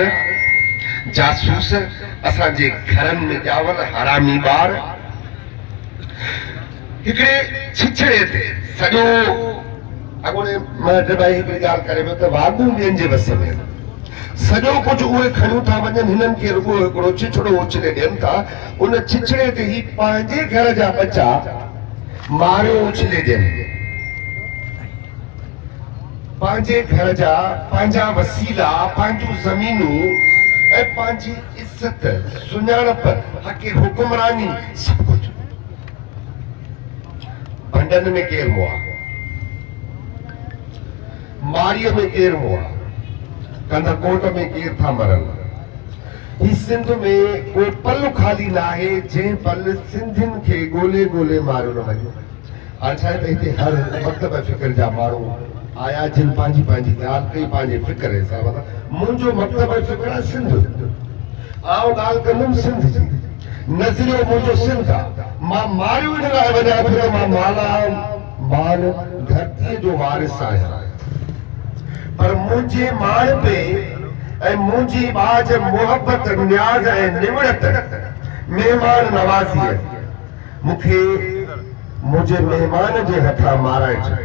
जासूस असांजे घरनि में ॼावल, हरामी ॿार, हिकिड़े छिछड़े ते सॼो अॻोने भाई हिकिड़ी ॻाल्हि करे वियो त वाॻूं ॿियनि जे वस में, सॼो कुझु उहे खणियूं था वञनि, हिननि खे रुॻो हिकिड़ो छिछड़ो उछले ॾियनि था, उन छिछड़े ते ही पंहिंजे घर जा बचा मारियो उछले ॾियनि, पंहिंजे घर जा, पंहिंजा वसीला, पंहिंजूं ज़मीनूं ऐं पंहिंजी इज़त, सुञाणप, हक़ हुकुमरानी, सभु कुझु भंडन में केरु मुआ, मारीअ में केरु मुआ, कंदकोट में केरु था मरनि। ही सिंध में को पल ख़ाली न आहे जंहिं पल सिंधियुनि खे ॻोल्हे ॻोल्हे मारियो न वञे। हाणे छा आहे त हिते हर मतिलब फ़िक्र जा माण्हू आया, जिन पंहिंजी पंहिंजी ॻाल्हि कई, पंहिंजे फ़िक्र जे हिसाब सां। मुंहिंजो मतिलब फ़िक्र आहे सिंध, आउं ॻाल्हि कंदुमि सिंध जी, नज़रियो मुंहिंजो सिंध आहे। मां मारियो इन लाइ वञा पियो, मां माला मान धरती जो वारिस आहियां, पर मुझे मान पे ऐं मुझी बाज मोहब्बत न्याज ऐं निवड़त मेहमान नवाज़ी मुखे मुझे मेहमान जे हथा माराए छॾ।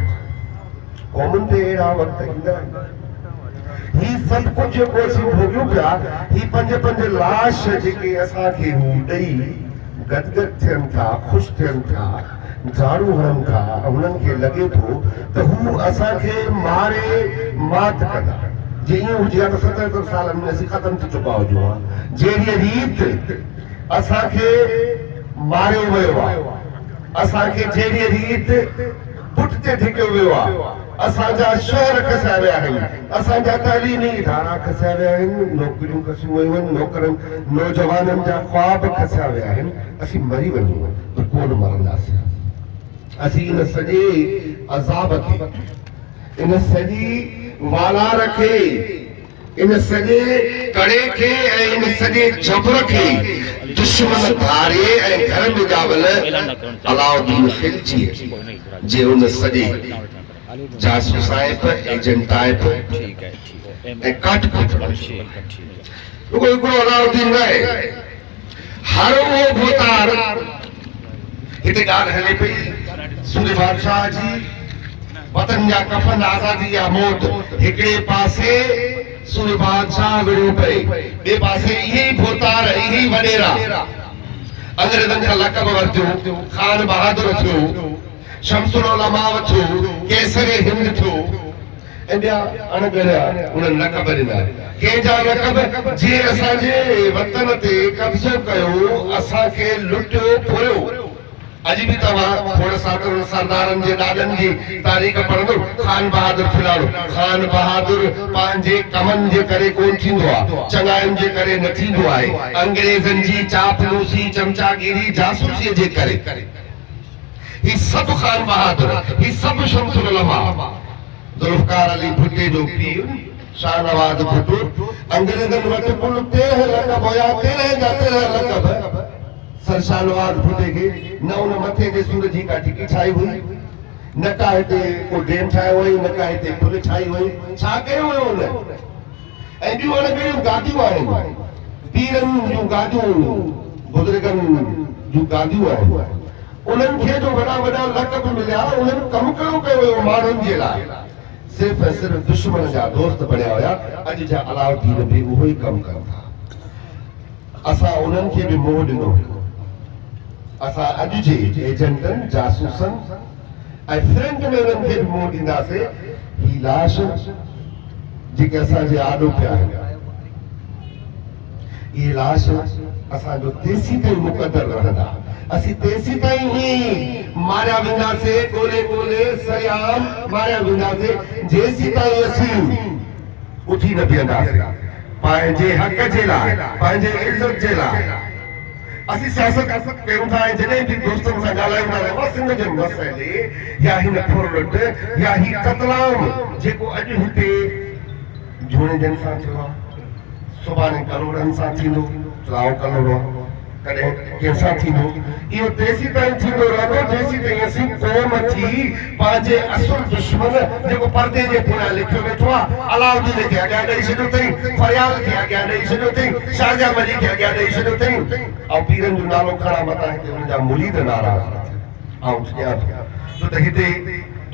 क़ौमुनि ते अहिड़ा वक़्त ईंदा आहिनि। ही सभु कुझु जेको असीं भोॻियूं पिया, ही पंज लाश जेके असांखे हू ॾेई गदगद थियनि था, ख़ुशि थियनि था, झाड़ू हणनि था, उन्हनि खे लॻे थो त हू असांखे मारे मात कंदा। जे ईअं हुजे हा त 77 साल में असीं ख़तम थी चुका हुजूं हा। जहिड़ी रीत असांखे मारियो वियो आहे, असांखे जहिड़ी रीत पुठिते धिकियो वियो आहे, असांजा शहर खसिया विया आहिनि, असांजा तालीमी इदारा खसिया विया आहिनि, नौकरियूं खसियूं वियूं आहिनि, नौकरनि नौजवाननि जा ख्वाब खसिया विया आहिनि। असीं मरी वञूं त कोन मरंदासीं। असीं इन सॼे अज़ाब खे, इन सॼी वालार खे, इन सॼे कड़े खे ऐं इन सॼे जबर खे दुश्मन धारे ऐं घर में ॻावल अलाउद्दीन खिलजी जे उन सॼे जासूस आहिनि, एजेंट आहिनि ऐं काट रुगो हिकिड़ो अलाउद्दीन न आहे, हर उहो भोतार हिते ॻाल्हि हले पई सूर्य बादशाह जी वतन जा कफन, आज़ादी या मौत। हिकिड़े पासे सूर्य बादशाह विड़ियो पए, ॿिए पासे इहे भोतार, इहे वॾेरा अंग्रेज़नि खां लक़ब वरितियो, खान बहादुर थियो, शमसुल उलमा थियो, केसर हिंद थियो ऐं ॿिया अणॻड़िया उन्हनि लक़ब ॾिना। कंहिंजा लक़ब जे असांजे वतन ते कब्ज़ो कयो, असांखे लुटियो फुरियो। अॼु बि तव्हां थोड़ा सरदारनि जे ॾाॾनि जी तारीख़ पढ़ंदो, खान बहादुर फिलाणो। खान बहादुर पंहिंजे कमनि जे करे कोन थींदो आहे, चङाइनि जे करे न थींदो आहे, अंग्रेज़नि जी चापलूसी, चमचागिरी, जासूसीअ जे करे। ही सब खान बहादुर, ही सब शमसुल उलमा, जुल्फ़कार अली भुट्टे जो पीउ शाहनवाज़ भुट्टो। अंग्रेज़नि वटि कुल 13 लक़ब हुया, 13 जा 13 लक़ब सर शाहनवाज़ भुट्टे खे। न उन मथे जे सूर जी का टिकी ठाही हुई, न का हिते को डेम ठाहियो हुई, न का हिते पुल ठाही हुई। छा कयो हुयो उन? ऐं ॿियूं अणॻड़ियूं गादियूं आहिनि, पीरनि जूं गादियूं, बुज़ुर्गनि जूं गादियूं आहिनि। उन्हनि खे जो वॾा वॾा लक़ब मिलिया, उन्हनि कमु कयो हुयो माण्हुनि जे लाइ, सिर्फ़ ऐं सिर्फ़ दुश्मन जा दोस्त बणिया हुया। अॼु जा अलाउद्दीन बि उहो ई कमु कनि था। असां उन्हनि खे बि मोह ॾिनो हुयो। असां अॼु जे एजेंटनि, जासूसनि ऐं फ्रंट में उन्हनि खे बि मोह ॾींदासीं। ही लाश जेके असांजे आॾो पिया आहिनि, इहे लाश असांजो तेसीं ताईं मुक़दर रहंदा। असीं तेसीं ताईं ई मारिया वेंदासीं, ॻोल्हे ॻोल्हे सरियाम मारिया वेंदासीं, जेसीं ताईं असीं उथी न बीहंदासीं पंहिंजे हक़ जे लाइ, पंहिंजे इज़त जे लाइ। असीं सियासत कयूं था, ऐं जॾहिं बि दोस्तनि सां ॻाल्हाईंदा आहियूं सिंध जे मसइले या हिन फुरलट या ही कतलाम जेको अॼु हिते झूणजनि सां थियो आहे, सुभाणे करोड़नि सां थींदो, चुनाव करोड़ो कॾहिं कंहिंसां थींदो, इहो तेसीं ताईं थींदो रहंदो जेसीं ताईं असीं क़ौम थी पंहिंजे असुल दुश्मन जेको परदे जे पुठियां लिखियो वेठो आहे, अलाउद्दीन खे अॻियां ॾेई छॾियो अथई, फरियाल खे अॻियां ॾेई छॾियो अथई, शाहजहां मलिक खे अॻियां ॾेई छॾियो अथई। ऐं पीरनि जो नालो खणा मथां हिते हुनजा मुरीद नाराज़ ऐं ॼाण छो त हिते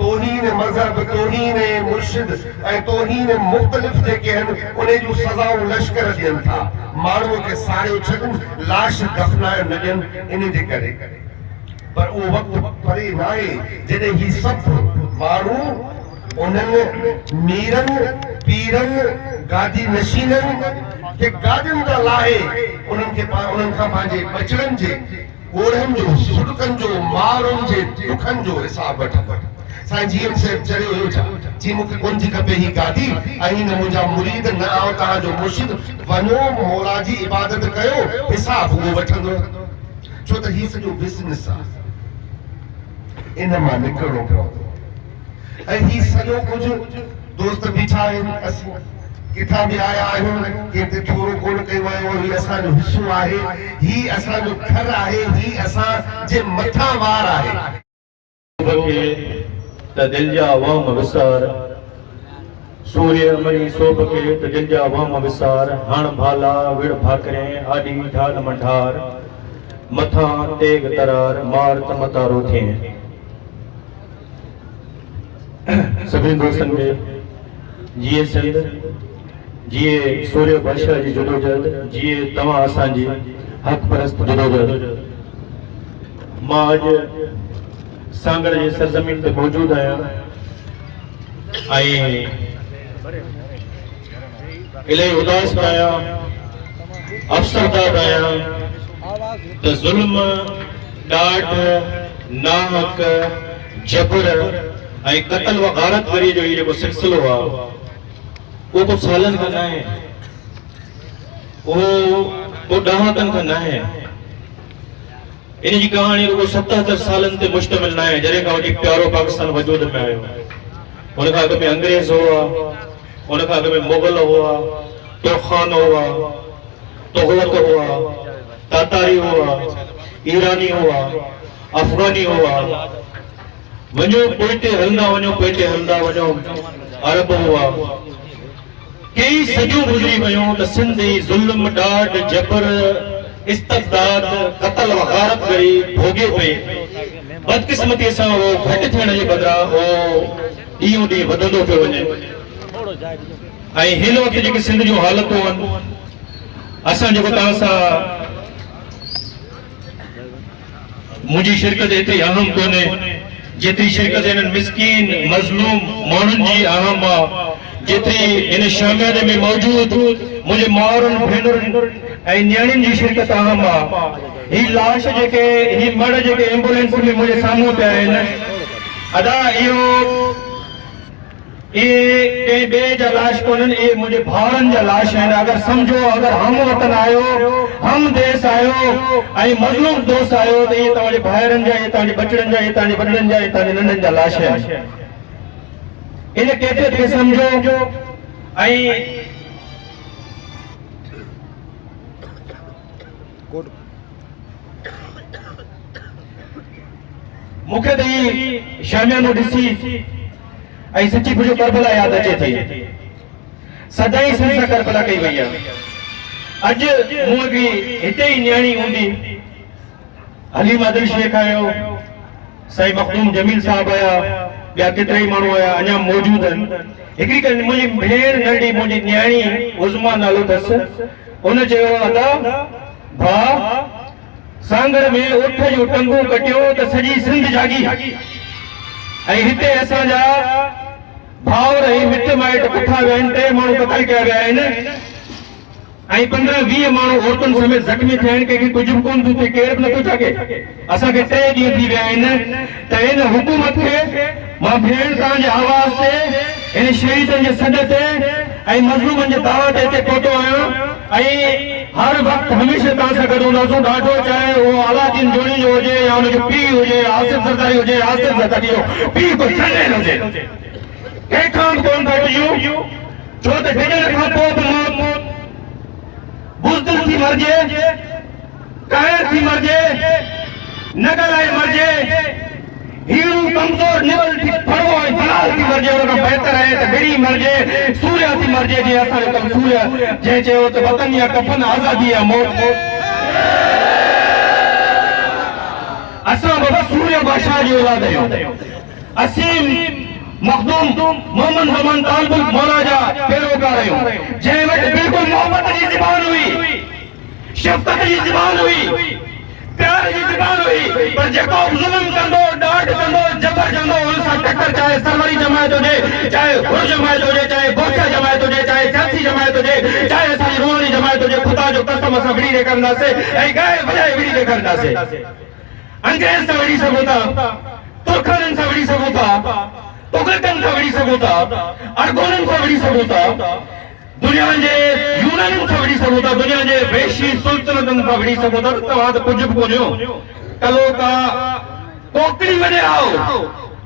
तौहीन मज़हब, तौहीन मुर्शिद ऐं तौहीन मुख़्तलिफ़ जेके आहिनि उन जूं सज़ाऊं लश्कर ॾियनि था, माण्हूअ खे साड़ियो छॾनि, लाश दफ़नायो न ॾियनि, इन जे करे। पर उहो वक़्तु परे न आहे जॾहिं ही सभु माण्हू उन्हनि मीरनि, पीरनि, गादी नशीननि खे गादियुनि था लाहे, उन्हनि खां पंहिंजे बचड़नि जे ॻोढ़नि जो, सुॾकनि जो, मारुनि जे दुखनि जो हिसाब वठनि। साईं जीएम साहिब चढ़ियो हुयो छा, जी मूंखे कोन थी खपे ही गादी, ऐं न मुंहिंजा मुरीद, न आउं तव्हांजो मुर्शिद, वञो मौला जी इबादत कयो, हिसाब उहो वठंदो। छो त ही सॼो बिज़नेस आहे, इन मां निकिरणो पवंदो। ऐं ही सॼो कुझु दोस्त बीठा आहिनि, असीं किथां बि आया आहियूं, कंहिं ते थोरो कोन कयो वियो, ही असांजो हिसो आहे, ही असांजो घर आहे, ही असांजे मथां वार आहे। त दिल जा वहम विसार, सूर्य मरी सोभ के त दिल जा वहम विसार, हण भाला विड़ भाकरे आडी ढाल मंढार, मथा तेग तरार मार त मतारो थे। सभी दोस्तन के जिए सिंध, जिए सूर्य वर्षा जी जदोजहद, जिए तव्हां असांजी हक परस्त जदोजहद। मां अॼु सांगड़ जे सरज़मीन ते मौजूद आहियां ऐं इलाही उदास बि आहियां, अफ़सरदार आहियां त ज़ुल्म, ॾाढ, नाहक, जबर ऐं क़त्ल व गारतगरी जो जेको सिलसिलो आहे उहो को सालनि खां न आहे, उहो को ॾहाकनि खां न आहे। इन जी कहाणी रुगो 77 सालनि ते मुश्तमिल न आहे, जॾहिं खां वठी प्यारो पाकिस्तान वजूद में आयो। उन खां अॻु में अंग्रेज़ हुआ, उन खां अॻु में मुग़ल हुआ, तुर्खान हुआ, तुग़लक हुआ, तातारी हुआ, ईरानी हुआ, अफ़गानी हुआ। वञो पोइते हलंदा वञो, पोइते हलंदा वञो, अरब हुआ। कई सदियूं गुज़री वियूं त सिंध जी ज़ुल्म, ॾाढ, जबर, इस्तबदाद, क़त्ल व गारतगरी भोगे पई। बदकिस्मतीअ सां उहो घटि थियण जे बदिरां उहो ॾींहों ॾींहुं वधंदो पियो वञे। ऐं हिन वक़्तु जेके सिंध जूं हालतूं आहिनि, असां जेको तव्हां सां मुंहिंजी शिरकत एतिरी अहम कोन्हे जेतिरी शिरकत हिननि मिस्कीन मज़लूम माण्हुनि जी अहम आहे, जेतिरी हिन शामियाने में मौजूद मुंहिंजे माउरनि भेनरुनि ऐं नियाणियुनि जी शिरकत अहम आहे। ही लाश जेके, ही मड़ जेके एम्बुलेंस में मुंहिंजे साम्हूं पिया आहिनि, अदा इहे कंहिं ॿिए जा लाश कोन्हनि, इहे मुंहिंजे भाउरनि जा लाश आहिनि। अगरि सम्झो, अगरि हम वतन आहियो, हम देश आहियो ऐं मज़लूम दोस्त आहियो त इहे तव्हांजे भाइरनि जा, इहे तव्हांजे बचड़नि जा, इहे तव्हांजे वॾड़नि जा, इहे तव्हांजे नंढनि जा लाश आहिनि। इन कैफ़ियत खे सम्झो। ऐं मूंखे त ही शामियानो ॾिसी ऐं सची पुछो करबला यादि अचे थी। सदाई सिंध सां करबला कई वई आहे। अॼु मूं बि हिते ई नियाणी हूंदी, हलीम आदिल शेख आयो, साईं मखदूम जमील साहब आया, ॿिया केतिरा ई माण्हू आया, अञा मौजूद आहिनि। हिकिड़ी मुंहिंजी भेण नंढी, मुंहिंजी नियाणी उज़मा नालो अथसि, उन चयो अदा भाउ सांगड़ में उठ जो टंगो कटियो त सॼी सिंध जागी। ऐं हिते असांजा भाउर ऐं मिट माइट पुठा विया आहिनि, 3 माण्हू क़तल कया विया आहिनि ऐं 15-20 माण्हू औरतुनि समेत ज़ख़्मी थिया आहिनि। कंहिंखे कुझु बि कोन थो थिए, केर बि नथो जागे। असांखे 3 ॾींहं थी विया आहिनि त हिन हुकूमत खे मां भेण तव्हांजे आवाज़ ते, हिन शहीदनि जे सॾ ते ऐं मज़लूमनि जे दावा ते हिते पहुतो आहियां ऐं हर वक़्तु हमेशह तव्हां सां गॾु हूंदासीं। ॾाढो चाहे उहो अलादीन जोड़ी जो हुजे या हुनजो पीउ हुजे, आसिफ ज़रदारी हुजे, आसिफ ज़रदारी जो पीउ कोई चंडेल हुजे, कंहिंखां बि कोन घटिजूं। छो त डिॼण खां पोइ बि मौत बुज़दिल थी मरिजे, कायर थी मरिजे, न ॻाल्हाए मरिजे, हीरू कमज़ोर निबल थी फड़ो ऐं दलाल थी मरिजे, उन खां बहितर आहे त ॿिड़ी मरिजे, सूर्य थी मरिजे। जीअं असांजो कमु सूर्य जंहिं चयो त वतन या कफन, आज़ादी या मौत। असां बाबा सूर्य बादशाह जी औलाद आहियूं। असीम मखदूम मोहम्मद हमान तालबुल मौला जा पैरोकार आहियूं, जंहिं वटि बिल्कुलु मोहब्बत जी ज़बान हुई, शफ़क़त जी ज़बान हुई, प्यार जी ज़बान हुई। पर जेको ज़ुल्म कंदो, ॾाढ कंदो, जबर कंदो, उन सां टक्कर, चाहे सरवरी जमायत हुजे, चाहे हुर जमायत हुजे, चाहे बोसा जमायत हुजे, चाहे सियासी जमायत हुजे, चाहे असांजी रूहानी जमायत हुजे, ख़ुदा जो कसम असां विड़ी ॾेखारींदासीं ऐं गाए वॼाए विड़ी ॾेखारींदासीं। अंग्रेज़ सां विड़ी सघूं था, तुर्खनि सां विड़ी सघूं था, तुग़लकनि सां विड़ी सघूं था, अरगोननि सां विड़ी सघूं था, दुनिया जे यूनानियुनि सां विड़ी सघूं था, दुनिया जे वेशी सुल्तनतनि सां विड़ी सघूं था। तव्हां त कुझु बि कोन्हियो। कलो का कोकड़ी वॼे रहो,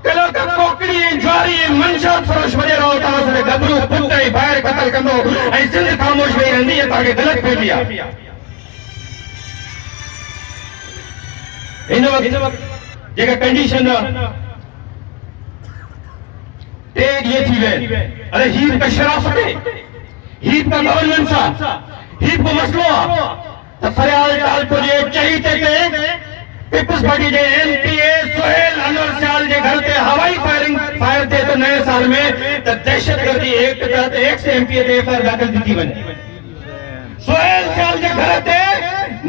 कलो का कोकड़ी ऐं ज्वारी ऐं मंशात फरोश वॼे रहो, तव्हां सां गबरू पुट ऐं ॿाहिरि क़तल कंदो ऐं सिंध ख़ामोश वेही रहंदी, तव्हांखे ग़लति फहमी आहे। हिन वक़्तु जेका कंडीशन आहे, टे ये थी वे अरे हीप का शराफत है, हीप का गवर्नेंस है, हीप को मसलो है तो फरियाद टाल को ये चाहिए थे पीपल्स पार्टी जे एमपीए सुहेल अनवर सियाल जे घर ते हवाई फायर थे तो नए साल में तो दहशतगर्दी एक्ट के तहत 1 एमपीए ते एफआईआर दाखिल थी वने। सुहेल सियाल जे घर ते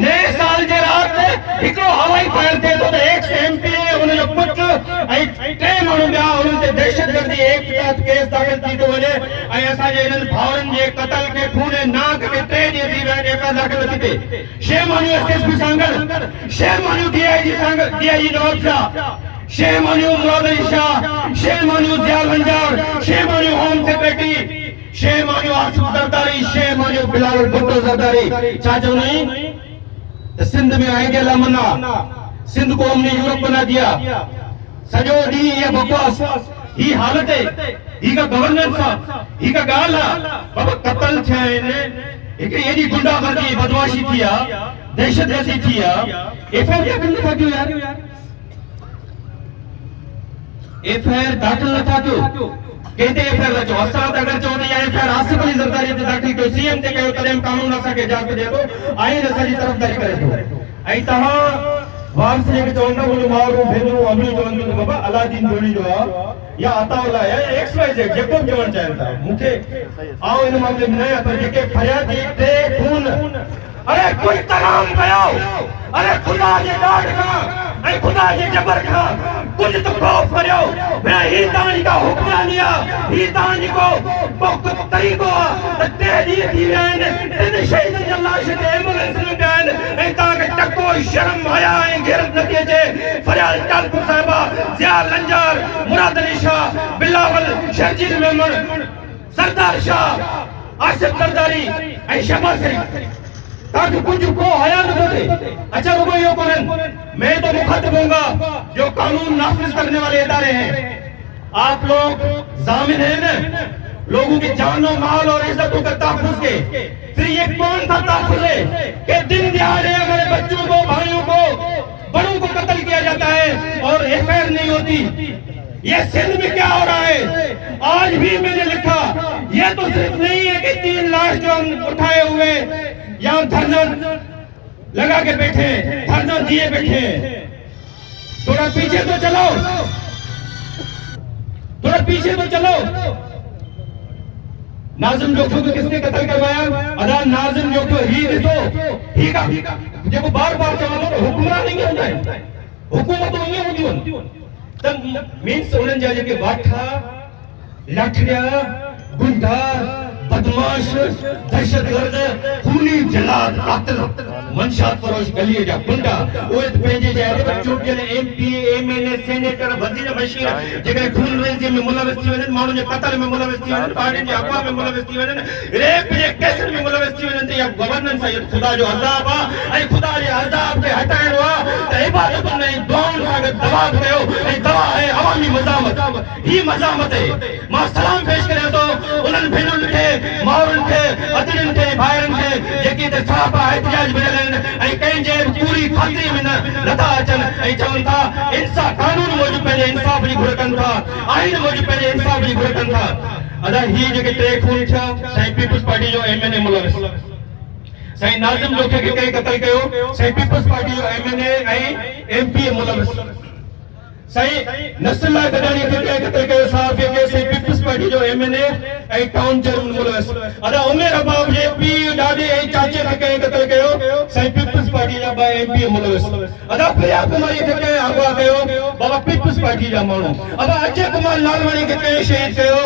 नए साल जे रात हिकिड़ो हवाई फायर थे तो 1 एमपीए उन जो पुट ऐं 3 माण्हू ॿिया उन्हनि ते दहशतगर्दी एक्ट के तहत केस दाखिल थी थो वञे ऐं असांजे इन्हनि भाउरनि जे क़तल खे खूने नाक के 3 ॾींहं थी विया आहिनि एफआईआर दाखिल थी थिए। 6 माण्हू एसएसपी सां गॾु 6 माण्हू डीआईजी सां गॾु डीआईजी नवाब शाह 6 माण्हू मुराद अली शाह 6 माण्हू ज़ियाल वंजार 6 माण्हू होम सेक्रेटरी 6 माण्हू आसिफ ज़रदारी 6 माण्हू बिलावल भुट्टो ज़रदारी छा चवंदा सिंध में आएंगे लामना सिंध को हमने यूरोप बना दिया सजो डी ये बकवास ही हालत है ही का गवर्नेंस ही का गाल बाबा कत्ल थे एक एडी गुंडागर्दी बदमाशी थिया दहशतगर्दी थिया एफआईआर दाखिल था क्यों यार एफआईआर दाखिल न था क्यों कहते एफआईआर जो असां अगर चवंदा या एफआईआर आसिफ अली ज़रदारी ते दाखिल कयो सीएम ते कयो तॾहिं कानून असांखे इजाज़त ॾिए थो आईन असांजी तरफ़दारी करे थो ऐं तव्हां वारस जेके चवंदा मुंहिंजो माउरूं भेनरूं अमली चवंदियूं बाबा अलादीन जोड़ी जो आहे या अताउल्ला या एक्स वाई जेड जेको बि चवणु चाहिनि था मूंखे आउं इन मामले में न आहियां पर जेके फरियादी टे खून अरे कुझु तमाम कयो अरे खुदा जे ॾाढ खां ऐं खुदा जे जबर खां कुछ तो खौफ करियो मैं ही तानी का हुक्मरानिया ही तानी को पक तरीको त तेजी थी रहन इन शहीद जी लाश ते एम्बुलेंस में गन ऐं ता के टको शर्म आया ऐं गैरत नथी अचे फरियाद टालपुर साहिबा ज़िया लंजार मुराद अली शाह बिलावल शर्जील मेमन सरदार शाह आसिफ ज़रदारी ऐं शहबाज शरीफ ताकि कुछ को आया न थे। अच्छा रुको यो करें मैं तो मुखातिब होऊंगा जो कानून नाफिज करने वाले इदारे हैं आप लोग जामिन हैं ना लोगों की जान और माल और इज्जतों का तहफ़्फ़ुज़ के फिर ये कौन सा तहफ़्फ़ुज़ है कि दिन दिहाड़े हमारे बच्चों को भाइयों को बड़ों को कत्ल किया जाता है और एफआईआर नहीं होती। ये सिंध में क्या हो रहा है आज भी मैंने लिखा ये तो सिर्फ नहीं है कि 3 लाश जो हम उठाए हुए यहाँ धरना लगा के बैठे धरना दिए बैठे थोड़ा पीछे तो चलो थोड़ा पीछे तो चलो। नाज़िम जोखियो को किसने कत्ल करवाया अदा नाज़िम जोखियो ही ॾिसो ही का जेको बार बार चवंदो त हुकुमरान ईअं हूंदा आहिनि हुकूमतूं ईअं हूंदियूं आहिनि त मीन्स उन्हनि जा जेके वाठा लाठिया गुंडा बदमाश दहशतगर्द खूनी जलाद कातिल मंशात फरोश गली जा गुंडा ओए पंहिंजे जहिड़े बच्चों के एमपी एमएलए सेनेटर वजीर बशीर जेके खून रेज़ी में मुलविस थी वञनि माण्हुनि जे क़त्ल में मुलविस थी वञनि पार्टियुनि जे अगवा में मुलविस थी वञनि रेप जे केसनि में मुलविस थी वञनि त इहा गवर्नेंस आहे ख़ुदा जो अज़ाब आहे ऐं ख़ुदा जे अज़ाब खे हटाइणो आहे त इबादतुनि ऐं दुआउनि सां गॾु दवा कयो ऐं दवा आहे अवामी मज़ामत ही मज़ामत आहे। मां सलाम पेश करियां थो उन्हनि भेनरुनि खे माउरनि खे अदड़ियुनि खे भाइरनि खे जेके त सरापा एहतिजाज मिलियल आहिनि ऐं कंहिंजे पूरी ख़ातिरी में नथा अचनि ऐं चवनि था इंसाफ़ कानून मूजिबि पंहिंजे इंसाफ़ जी घुर कनि था आइन मूजिबि पंहिंजे इंसाफ़ जी घुर कनि था। अदा ही जेके 3 खून थिया साईं पीपल्स पार्टी जो एमएनए मुलविस साईं नाज़िम जोखियो खे कंहिं क़त्ल कयो साईं पीपल्स पार्टी जो एमएनए ऐं एमपी मुलविस साईं नसरुल्लाह गडानी खे कंहिं क़त्ल कयो साहब खे साईं पीपल्स पार्टी जो एमएनए ऐं टाउन चेयरमैन मुलविस अदा उमेर अबाब जे पीउ ॾाॾे ऐं चाचे खे कंहिं क़त्ल कयो साईं पीपल्स पार्टी जा 2 एमपी मुलविस अदा प्रिया कुमारी खे कंहिं अगवा कयो बाबा पीपल्स पार्टी जा माण्हू अदा अजय कुमार लालवाणी खे कंहिं शहीद कयो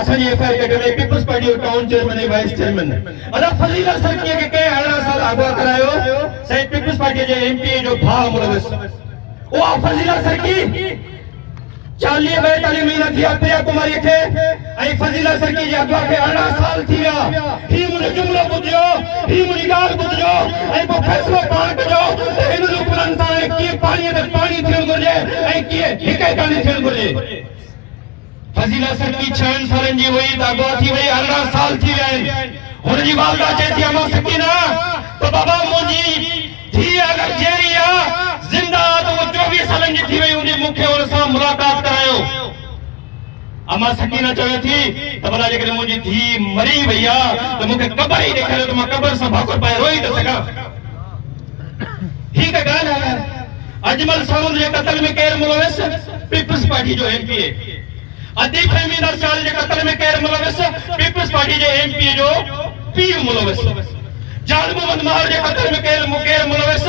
असांजी एफआईआर कढी वई पीपल्स पार्टी जो टाउन चेयरमैन ऐं वाइस चेयरमैन अदा फज़ीला सरकीअ खे कंहिं 18 साल अगवा करायो साईं पीपल्स पार्टी जे एमपी जो भाउ मुलविस वो फजीला सरकी 40-42 महीना थी प्रिया कुमारी खे ऐं फजीला सरकी जे अगवा खे 18 साल थी विया ही मुंहिंजो जुमिलो ॿुधियो ही मुंहिंजी ॻाल्हि ॿुधिजो ऐं पोइ फ़ैसिलो पाण कजो त हिन हुकुमनि सां कीअं पाणीअ ते पाणी थियणु घुरिजे ऐं कीअं हिकु कान्हे थियणु घुरिजे। फजीला सरकी 6 सालनि जी हुई त अगवा थी वई 18 साल थी विया आहिनि हुनजी वालदा चए थी अमा सकीना त बाबा मुंहिंजी थी अगरि जहिड़ी आहे जिंदा तो वो 24 साल जी थी वई उन्हें मुख्य और सां मुलाकात करायो अमा सकीना चवे थी त भला जेकॾहिं मुंहिंजी धी मरी वई आहे त मूंखे क़बर ई ॾेखारियो त मां क़बर सां भाकुर पाए रोई थो सघां। ही का ॻाल्हि आहे। अजमल सावंत जे क़त्ल में केरु मुलविस? पीपल्स पार्टी जो एमपीए। अदीब फहमी नरसाल जे क़त्ल में केरु मुलविस? पीपल्स पार्टी जे एमपीए जो पीउ मुलविस। जान मोहम्मद मार जे क़त्ल में केरु मुलविस?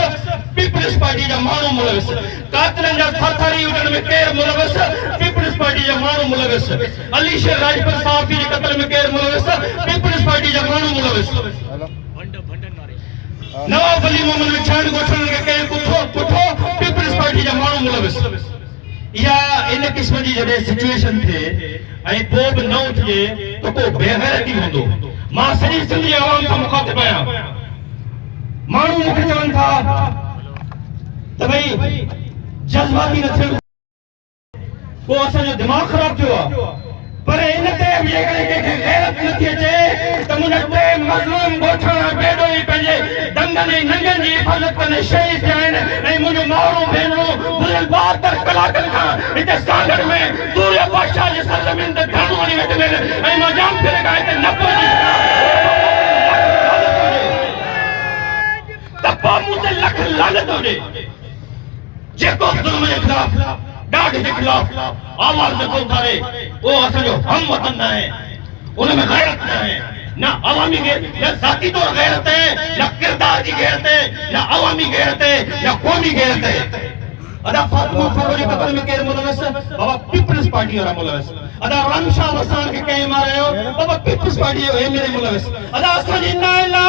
पीपल्स पार्टी जा माण्हू मुलविस। कातलनि जा थाथारी उन्हनि में केरु मुलविस? पीपल्स पार्टी जा माण्हू मुलविस। अली शेर लाजपत साहब जे क़त्ल में केरु मुलविस? पीपल्स पार्टी जा माण्हू मुलविस। नवाब अली मोहम्मद विछाण गोठण के केरु पुठो पीपल्स पार्टी जा माण्हू मुलविस। या इन किस्म जी जॾहिं सिचुएशन थिए ऐं पोइ बि न थिए त को बेगैरती हूंदो। मां सॼी सिंध जी आवाम सां मुखातिब आहियां। माण्हू मूंखे चवनि था त भई जज़्बाती न थियणो, को असांजो दिमाग़ ख़राब थियो आहे, पर इन ते जेकॾहिं कंहिंखे गैरत नथी अचे त मुंहिंजा टे मज़लूम ॻोठण बेॾो ई पंहिंजे दंगनि ऐं नंगनि जी हिफ़ाज़त कंदे शहीद थिया आहिनि ऐं मुंहिंजो माण्हू भेनरूं गुज़िरियल 72 कलाकनि खां हिते सांगड़ में सूर्य बादशाह जी सरज़मीन ते धरणो हणी वेठियूं आहिनि ऐं मां जाम फिरे खां हिते न पहुची सघां त पोइ मूं ते लख लानत हुजे। जेको ज़ुल्म जे ख़िलाफ़ ॾाढ जे ख़िलाफ़ आवाज़ नथो उथारे वो असांजो हम वतन न आहे, उनमें गैरत न आहे, न अवामी न ज़ाती तौर गैरत है, न किरदार जी गैरत है, न अवामी गैरत है, न कौमी गैरत है। अदा फातिमा फारूक जे क़त्ल में केरु मुलविस? बाबा पीपल्स पार्टी वारा मुलविस। अदा रामशाह वसान खे कंहिं मारियो? बाबा पीपल्स पार्टी जो एमएलए मुलविस। अदा असांजी नाइला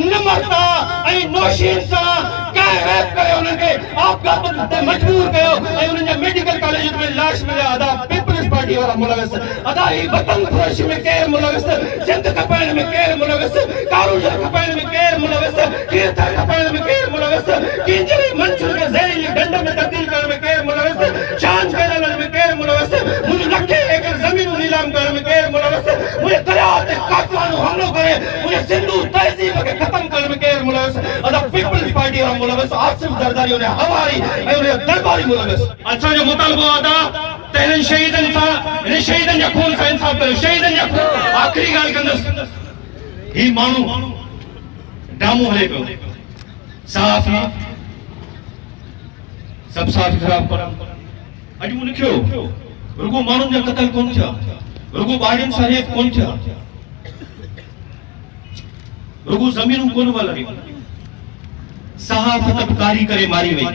निमरता ऐं नौशीन सां कंहिं रैप करे उन्हनि खे आपघात ते मजबूर कयो ऐं उन्हनि जा मेडिकल कॉलेज में लाश मिलिया। अदा पीपल्स पार्टी वारा मुलविस। अदा ही वतन फरोशी में केरु मुलविस? सिंध खपाइण में केरु मुलविस? कारूजर खपाइण में केरु मुलविस? कीर्तन खपाइण में केरु मुलविस? किंजरी मंसूर खे ज़हरीली डंड में तब्दील करण में केरु मुलविस? शान कैलान में केरु मुलविस? मुंहिंजे लखे एकड़ ज़मीन नीलाम करण में केरु मुलविस? मुंहिंजे दरिया ते काफ़िलानो हमलो करे मुंहिंजे सिंधू तहज़ीब खे ख़त्म करण में केरु मुलविस? अदा पीपल्स पार्टी वारा मुलविस। आसिफ ज़रदारी उन हवारी ऐं उन दरबारी मुलविस। असांजो मुतालबो अदा त हिननि शहीदनि सां, हिन शहीदनि जा खून सां इंसाफ़ कयो। शहीदनि जा खून। आख़िरी ॻाल्हि कंदुसि, ही माण्हू डामो हले पियो, साफ़ सब साफ़ ख़राब कर। अॼु मूं लिखियो रुगो माण्हुनि जा क़त्ल कोन थिया, रुगो ॿारनि सां रेप कोन थिया, रुगो ज़मीनूं कोन वलरियूं, सहाफ़त कारी करे मारी वई।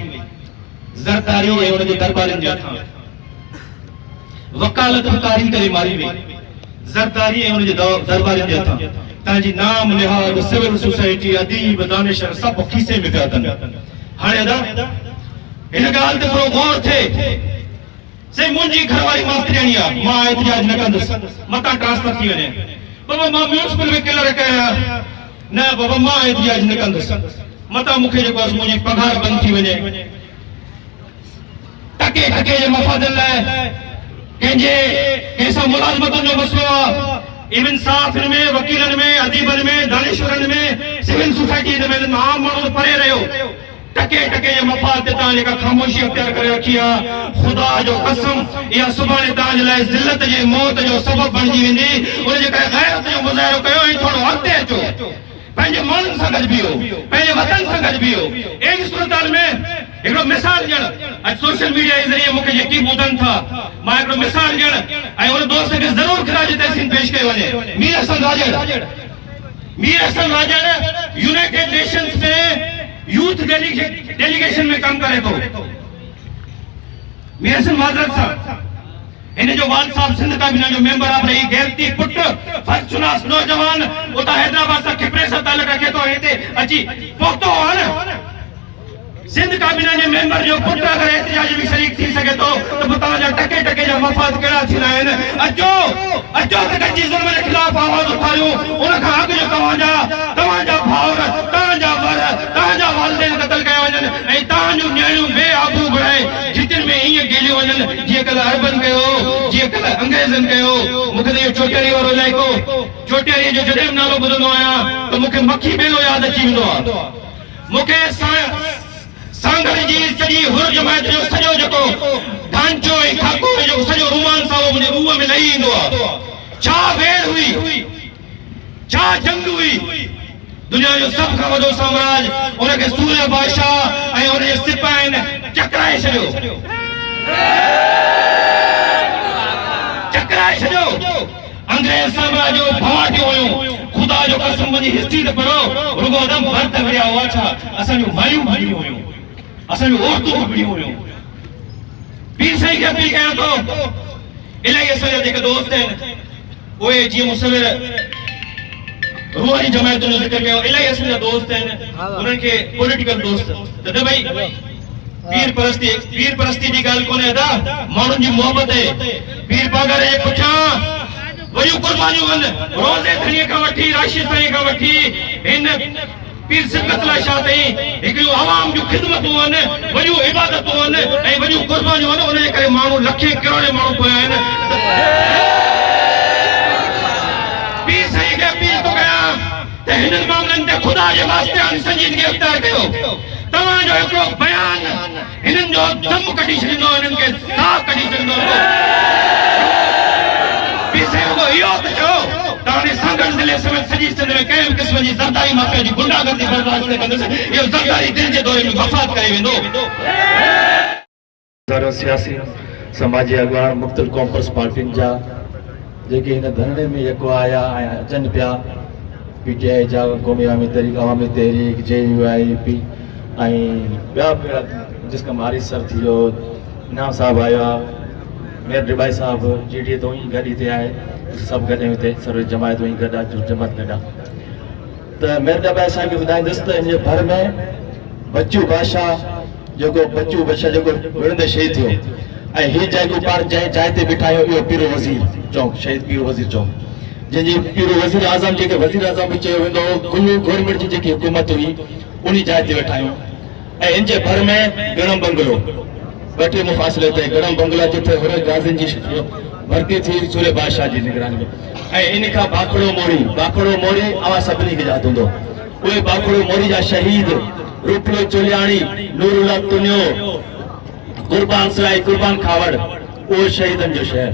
ज़रदारी ऐं उनजे दरबारनि जे हथां वकालत कारी करे मारी वई। ज़रदारी ऐं उनजे दरबारनि जे हथां तव्हांजी नाम लिहाज़ सिविल सोसाइटी अदीब दानिशर सभु खीसे में पिया अथनि। हाणे अदा इन ॻाल्हि ते थोरो गौर थिए। से मुंहिंजी घरवारी मास्तरियाणी आहे, मां एहतिजाज न कंदुसि, मतां ट्रांसफर थी वञे। बाबा मां म्यूनिसिपल में क्लर्क आहियां, न बाबा मां एहतिजाज न कंदुसि, मतां मूंखे जेको आहे मुंहिंजी पघार बंदि थी वञे। टके टके जे मफ़ादनि लाइ कंहिंसां मुलाज़मतुनि जो मसइलो आहे। इवन साफ़ में, वकीलनि में, अदीबनि में, दानिशवरनि में, सिविल सोसाइटी में आम माण्हू परे रहियो। टके टके जे मफ़ाद ते तव्हां जेका ख़ामोशी अख्तियार करे रखी आहे, ख़ुदा जो कसम इहा सुभाणे तव्हांजे लाइ ज़िल्लत जे मौत जो सबबु बणिजी वेंदी। उनजे करे गैरत जो मुज़ाहिरो कयो ऐं थोरो अॻिते अचो, पंहिंजे माण्हुनि सां गॾु बीहो, पंहिंजे वतन सां गॾु बीहो। अहिड़ी सूरत में हिकिड़ो मिसाल ॾियणु, अॼु सोशल मीडिया जे ज़रिए मूंखे जेकी ॿुधनि था, मां हिकिड़ो मिसाल ॾियणु ऐं उन दोस्त खे ज़रूरु ख़िराज तहसीन पेश कयो वञे। मीर हसन राजड़ यूनाइटेड नेशंस में यूथ डेलीगेशन में कम करे थो। मीर हसन माजरत साहब इन जो वाल साहब सिंध काबीना जो मेंबर आहे, रही गैरती पुट फर्शुनास नौजवान उतां हैदराबाद सां खिपरे सां तालुक रखे थो, हिते अची पहुतो आहे न। सिंध काबीना जे मेंबर जो पुट अगर एहतिजाज में शरीक थी सके तो तव्हांजा टके टके जा मफ़ाद कहिड़ा थींदा आहिनि। अचो अचो त कची ज़ुल्म जे ख़िलाफ़ आवाज़ उथारियूं। उनखां अॻु जो तव्हांजा भाउर, तव्हांजा वर, तव्हांजा वालिदैन क़त्ल कया वञनि ऐं तव्हांजूं नियाणियूं बेआबू बणाए जितिन में ईअं गेलियूं वञनि जीअं कल्ह अरबनि कयो, जीअं कल्ह अंग्रेज़नि कयो। मूंखे त इहो चोटियारी वारो इलाइक़ो, चोटियारीअ जो जॾहिं नालो ॿुधंदो आहियां त मूंखे मक्खी ॿेलो यादि अची वेंदो आहे। मूंखे सांगड़ जी सॼी हुर जमायत जो सॼो जेको ढांचो ऐं खाको जो सॼो रुमान सां मुंहिंजे रूह में लही ईंदो आहे। छा वेड़ हुई, छा जंग हुई, दुनिया जो सभ खां वॾो साम्राज्य उनखे सूर्य बादशाह ऐं उनजे सिपाहियुनि चकराए छॾियो, चकराए छॾियो। अंग्रेज साम्राज्य जो भवाटियूं हुयूं, ख़ुदा जो कसम मुंहिंजी हिस्ट्री त पढ़ो, रुगो दम भर्त विया हुआ। छा असांजूं मायूं भॼियूं हुयूं, असांजूं औरतूं भॼियूं हुयूं। पीर साईं खे अपील कयां थो, इलाही असांजा जेके दोस्त आहिनि उहे जीअं मुसविर रूहानी जमायतुनि जो ज़िक्र कयो, इलाही असांजा दोस्त आहिनि उन्हनि खे पॉलिटिकल दोस्त त भई पीर परस्ती जी ॻाल्हि कोन्हे अदा, माण्हुनि जी मोहबत आहे। पीर पागर जे पुठियां वॾियूं कुर्बानियूं आहिनि, रोज़े धनीअ खां वठी राशिद साईं खां वठी हिन पीर सिबत लाइ छा ताईं हिकिड़ियूं आवाम जूं ख़िदमतूं आहिनि, वॾियूं इबादतूं आहिनि ऐं वॾियूं कुर्बानियूं आहिनि। उनजे करे माण्हू लखे करोड़े माण्हू पोयां आहिनि। पीर साईं खे अपील थो कयां त हिननि मामलनि ते ख़ुदा जे वास्ते हाणे संजीदगी अख़्तियार कयो। तव्हांजो हिकिड़ो बयान हिननि जो दम कढी छॾींदो, हिननि खे साह कढी छॾींदो। पीर साईं को इहो त चओ त हाणे सांगड़ ज़िले समेत सॼी सिंध में कंहिं बि क़िस्म जी ज़रदारी माफ़िया जी गुंडागर्दी बर्दाश्त न कंदुसि। इहो ज़रदारी दिलि जे दौरे में वफ़ात करे वेंदो। सियासी समाजी अॻवान मुख़्तलिफ़ कॉमर्स पार्टियुनि जा जेके हिन धरणे में जेको आया ऐं अचनि पिया, PTI जा, क़ौमी अवामी तहरीक, JUIP ऐं ॿिया जिसका मारिस सर थी वियो, इनाम साहब आया, मेयर डिबाई साहब, GDA तो ही गॾु हिते आहे, सभु गॾु हिते सर्व जमायत वही गॾु आहे, जमात गॾु आहे। त मेयर डिबाई साहब खे ॿुधाईंदुसि त हिन भर में बच्चू बादशाह जेको विढ़ंदे शहीद थियो ऐं हीअ जेको पाण जंहिं जाइ ते बीठा आहियूं इहो पीरो वज़ीर चौक, शहीद पीरो वज़ीर चौक, जंहिंजी पीरो वज़ीर आज़म जेके वज़ीर आज़म बि चयो वेंदो हो, कुल्लू गवर्नमेंट जी जेकी हुकूमत हुई उन जाइ ते वेठा आहियूं। ऐं इन जे भर में गणम बंगलो, ॿ टे मुफ़ासिले ते गणम बंगला जिथे हुन गाज़िन जी भर्ती थी सूर्य बादशाह जी निगरानी में। ऐं इन खां बाखड़ो मोड़ी अवां सभिनी खे यादि हूंदो, उहे बाखड़ो मोड़ी जा शहीद रूपलो चोलियाणी, नूरुल्ला तुनियो, कुर्बान सराय, कुर्बान खावड़, उहो शहीदनि जो शहर।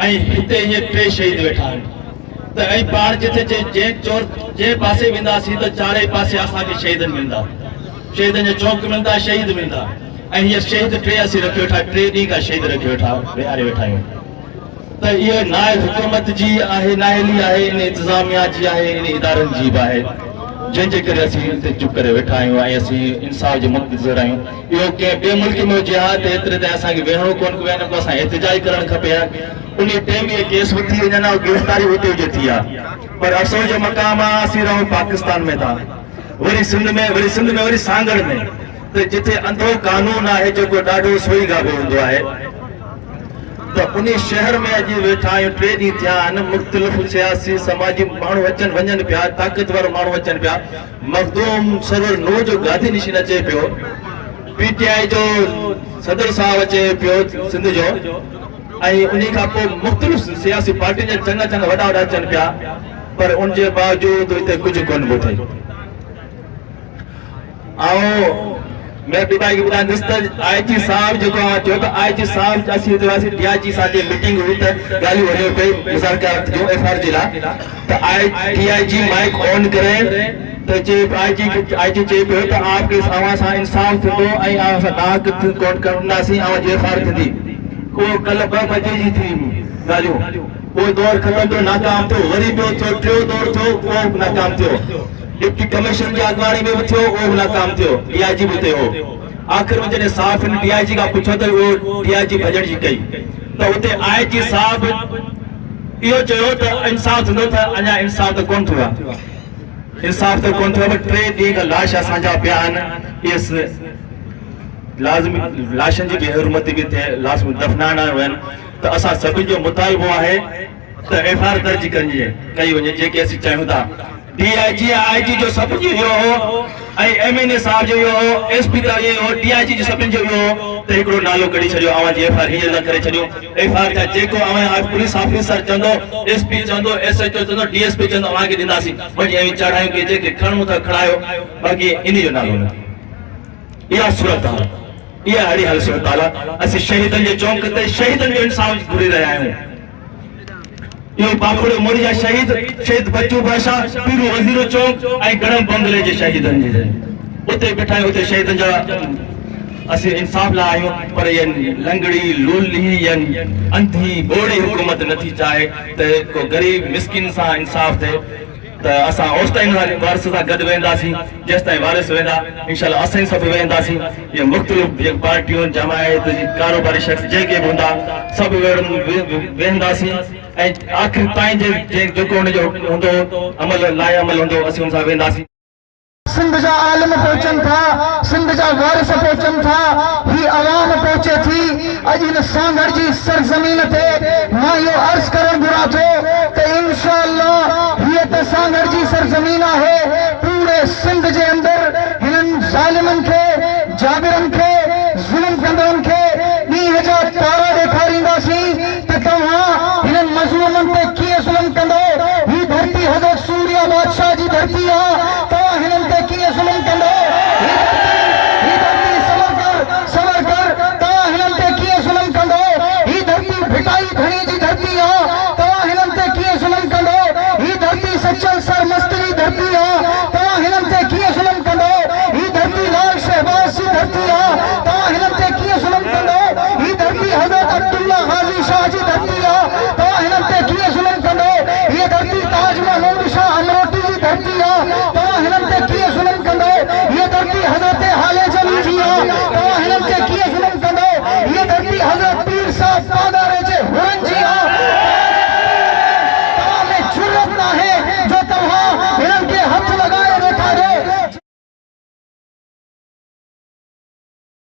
ऐं हिते हीअं टे शहीद वेठा आहिनि। त ऐं पाण जिथे जंहिं पासे वेंदासीं त चारे पासे असांखे शहीदनि मिलंदा, शहीदनि जो चौक मिलंदा, शहीद मिलंदा। ऐं हीअ शहीद टे असीं रखी वेठा, 3 ॾींहं खां शहीद रखी वेठा, विहारे वेठा आहियूं। त इहो नाहे हुकूमत जी आहे, नाहेली आहे, इन इंतिज़ामिया जी आहे, इन इदारनि जी बि आहे, जंहिंजे करे असीं हिते चुप करे वेठा आहियूं ऐं असीं इंसाफ़ जे मुंतज़िर आहियूं। इहो कंहिं ॿिए मुल्क में हुजे हा त एतिरे ते असांखे वेहणो कोन को असां एहतिजाज करणु खपे हा। उन टाइम इहे केस बि थी वञनि ऐं गिरफ़्तारी हुते हुजे थी आहे, पर अफ़सोस जो मक़ाम आहे असीं रहूं पाकिस्तान में था, वरी सिंध में वरी सांगड़ में, त जिथे अंधो कानून आहे जेको ॾाढो सोई गाबो हूंदो आहे। त उन शहर में अॼु वेठा आहियूं, 3 ॾींहं थिया आहिनि, मुख़्तलिफ़ सियासी समाजी माण्हू अचनि वञनि पिया, ताक़तवर माण्हू अचनि पिया। मखदूम सरवर नूह जो गादी निशीन अचे पियो, PTI जो सदर साहब अचे पियो सिंध जो, ऐं उन खां पोइ मुख़्तलिफ़ सियासी पार्टियुनि जा चङा वॾा अचनि पिया, पर उनजे बावजूदि हिते कुझु कोन पियो थिए। मैं डिबाई के ॿुधाईंदुसि त IG साहब जेको चयो त IG साहब असीं हिते वियासीं, DIG सां जी मीटिंग हुई त ॻाल्हियूं हलियो पई मुज़ाकरात जो FR जे लाइ, त DIG माइक ऑन करे त IG चए पियो त आपके अवां सां इंसाफ़ थींदो ऐं असां डाक कोन कंदासीं, अवां जी FR थींदी। उहो कल्ह 2 बजे जी थी ॻाल्हियूं, उहो दौर ख़तमु थियो, नाकाम थियो, वरी ॿियो थियो, टियों दौर थियो, उहो नाकाम थियो, डिप्टी कमिश्नर जी अॻवानी में बि थियो, उहो बि नाकाम थियो, DIG बि थियो। आख़िर में जॾहिं साफ़ DIG खां पुछो त उहो DIG भॼण जी कई, त हुते IG साहब इहो चयो त इंसाफ़ थींदो, त अञा इंसाफ़ त कोन थियो आहे, इंसाफ़ त कोन थियो आहे। 3 ॾींहं खां लाश असांजा पिया आहिनि, इहे लाज़मी लाशनि जी बेहरमती बि थिए, लाश दफ़नाइणा आहिनि। त असां सभिनि जो मुतालबो आहे त FR दर्ज कई वञे, जेके असीं चाहियूं था। DIG IG जो सभिनि जो इहो हो, ऐं MNA साहब जो इहो हो, SP जो इहो हो, DIG जो सभिनि जो इहो हो त हिकिड़ो नालो कढी छॾियो, अवां जी FR हीअं न करे छॾियो। FR जा जेको अवां पुलिस ऑफिसर चवंदो, SP चवंदो, SHO चवंदो, DSP चवंदो, अवां खे ॾींदासीं, वरी ऐं चढ़ायूं की जेके खणूं था खणायो, बाक़ी इन जो नालो न। इहा सूरत आहे, इहा अहिड़ी हाल सूरत हाल आहे। असीं शहीदनि जे चौक ते शहीदनि जो इंसाफ़ घुरी रहिया आहियूं। इहो पाखोड़े मोरी जा शहीद बच्चू भाषा पीरू वज़ीरो चौक ऐं गणम बंगले जे शहीदनि जे उते वेठा आहियूं। उते शहीदनि जा असीं इंसाफ़ लाइ आहियूं, पर इहा लंगड़ी लूली या अंधी बोड़ी हुकूमत नथी चाहे त को ग़रीब मिसकिन सां इंसाफ़ थिए। त असां ओसिताईं वारिस सां गॾु वेंदासीं, जेसिताईं वारिस वेंदा इंशाअल्लाह असां सभु वेंदासीं। इहे मुख़्तलिफ़ पार्टियूं जमायत कारोबारी शख़्स जेके बि हूंदा सभु वेंदासीं ऐं आख़िर ताईं जेको हुनजो हूंदो अमल लाइ अमल हूंदो असीं हुन सां वेंदासीं। सिंध जा आलिम पहुचन था, सिंध जा वारिस पहुचन था, ही आवाम पहुचे थी। अॼु हिन सांगड़ जी सरज़मीन ते मां इहो अर्ज़ करणु घुरां थो त इंशाअल्लाह हीअ त सांगड़ जी सरज़मीन आहे,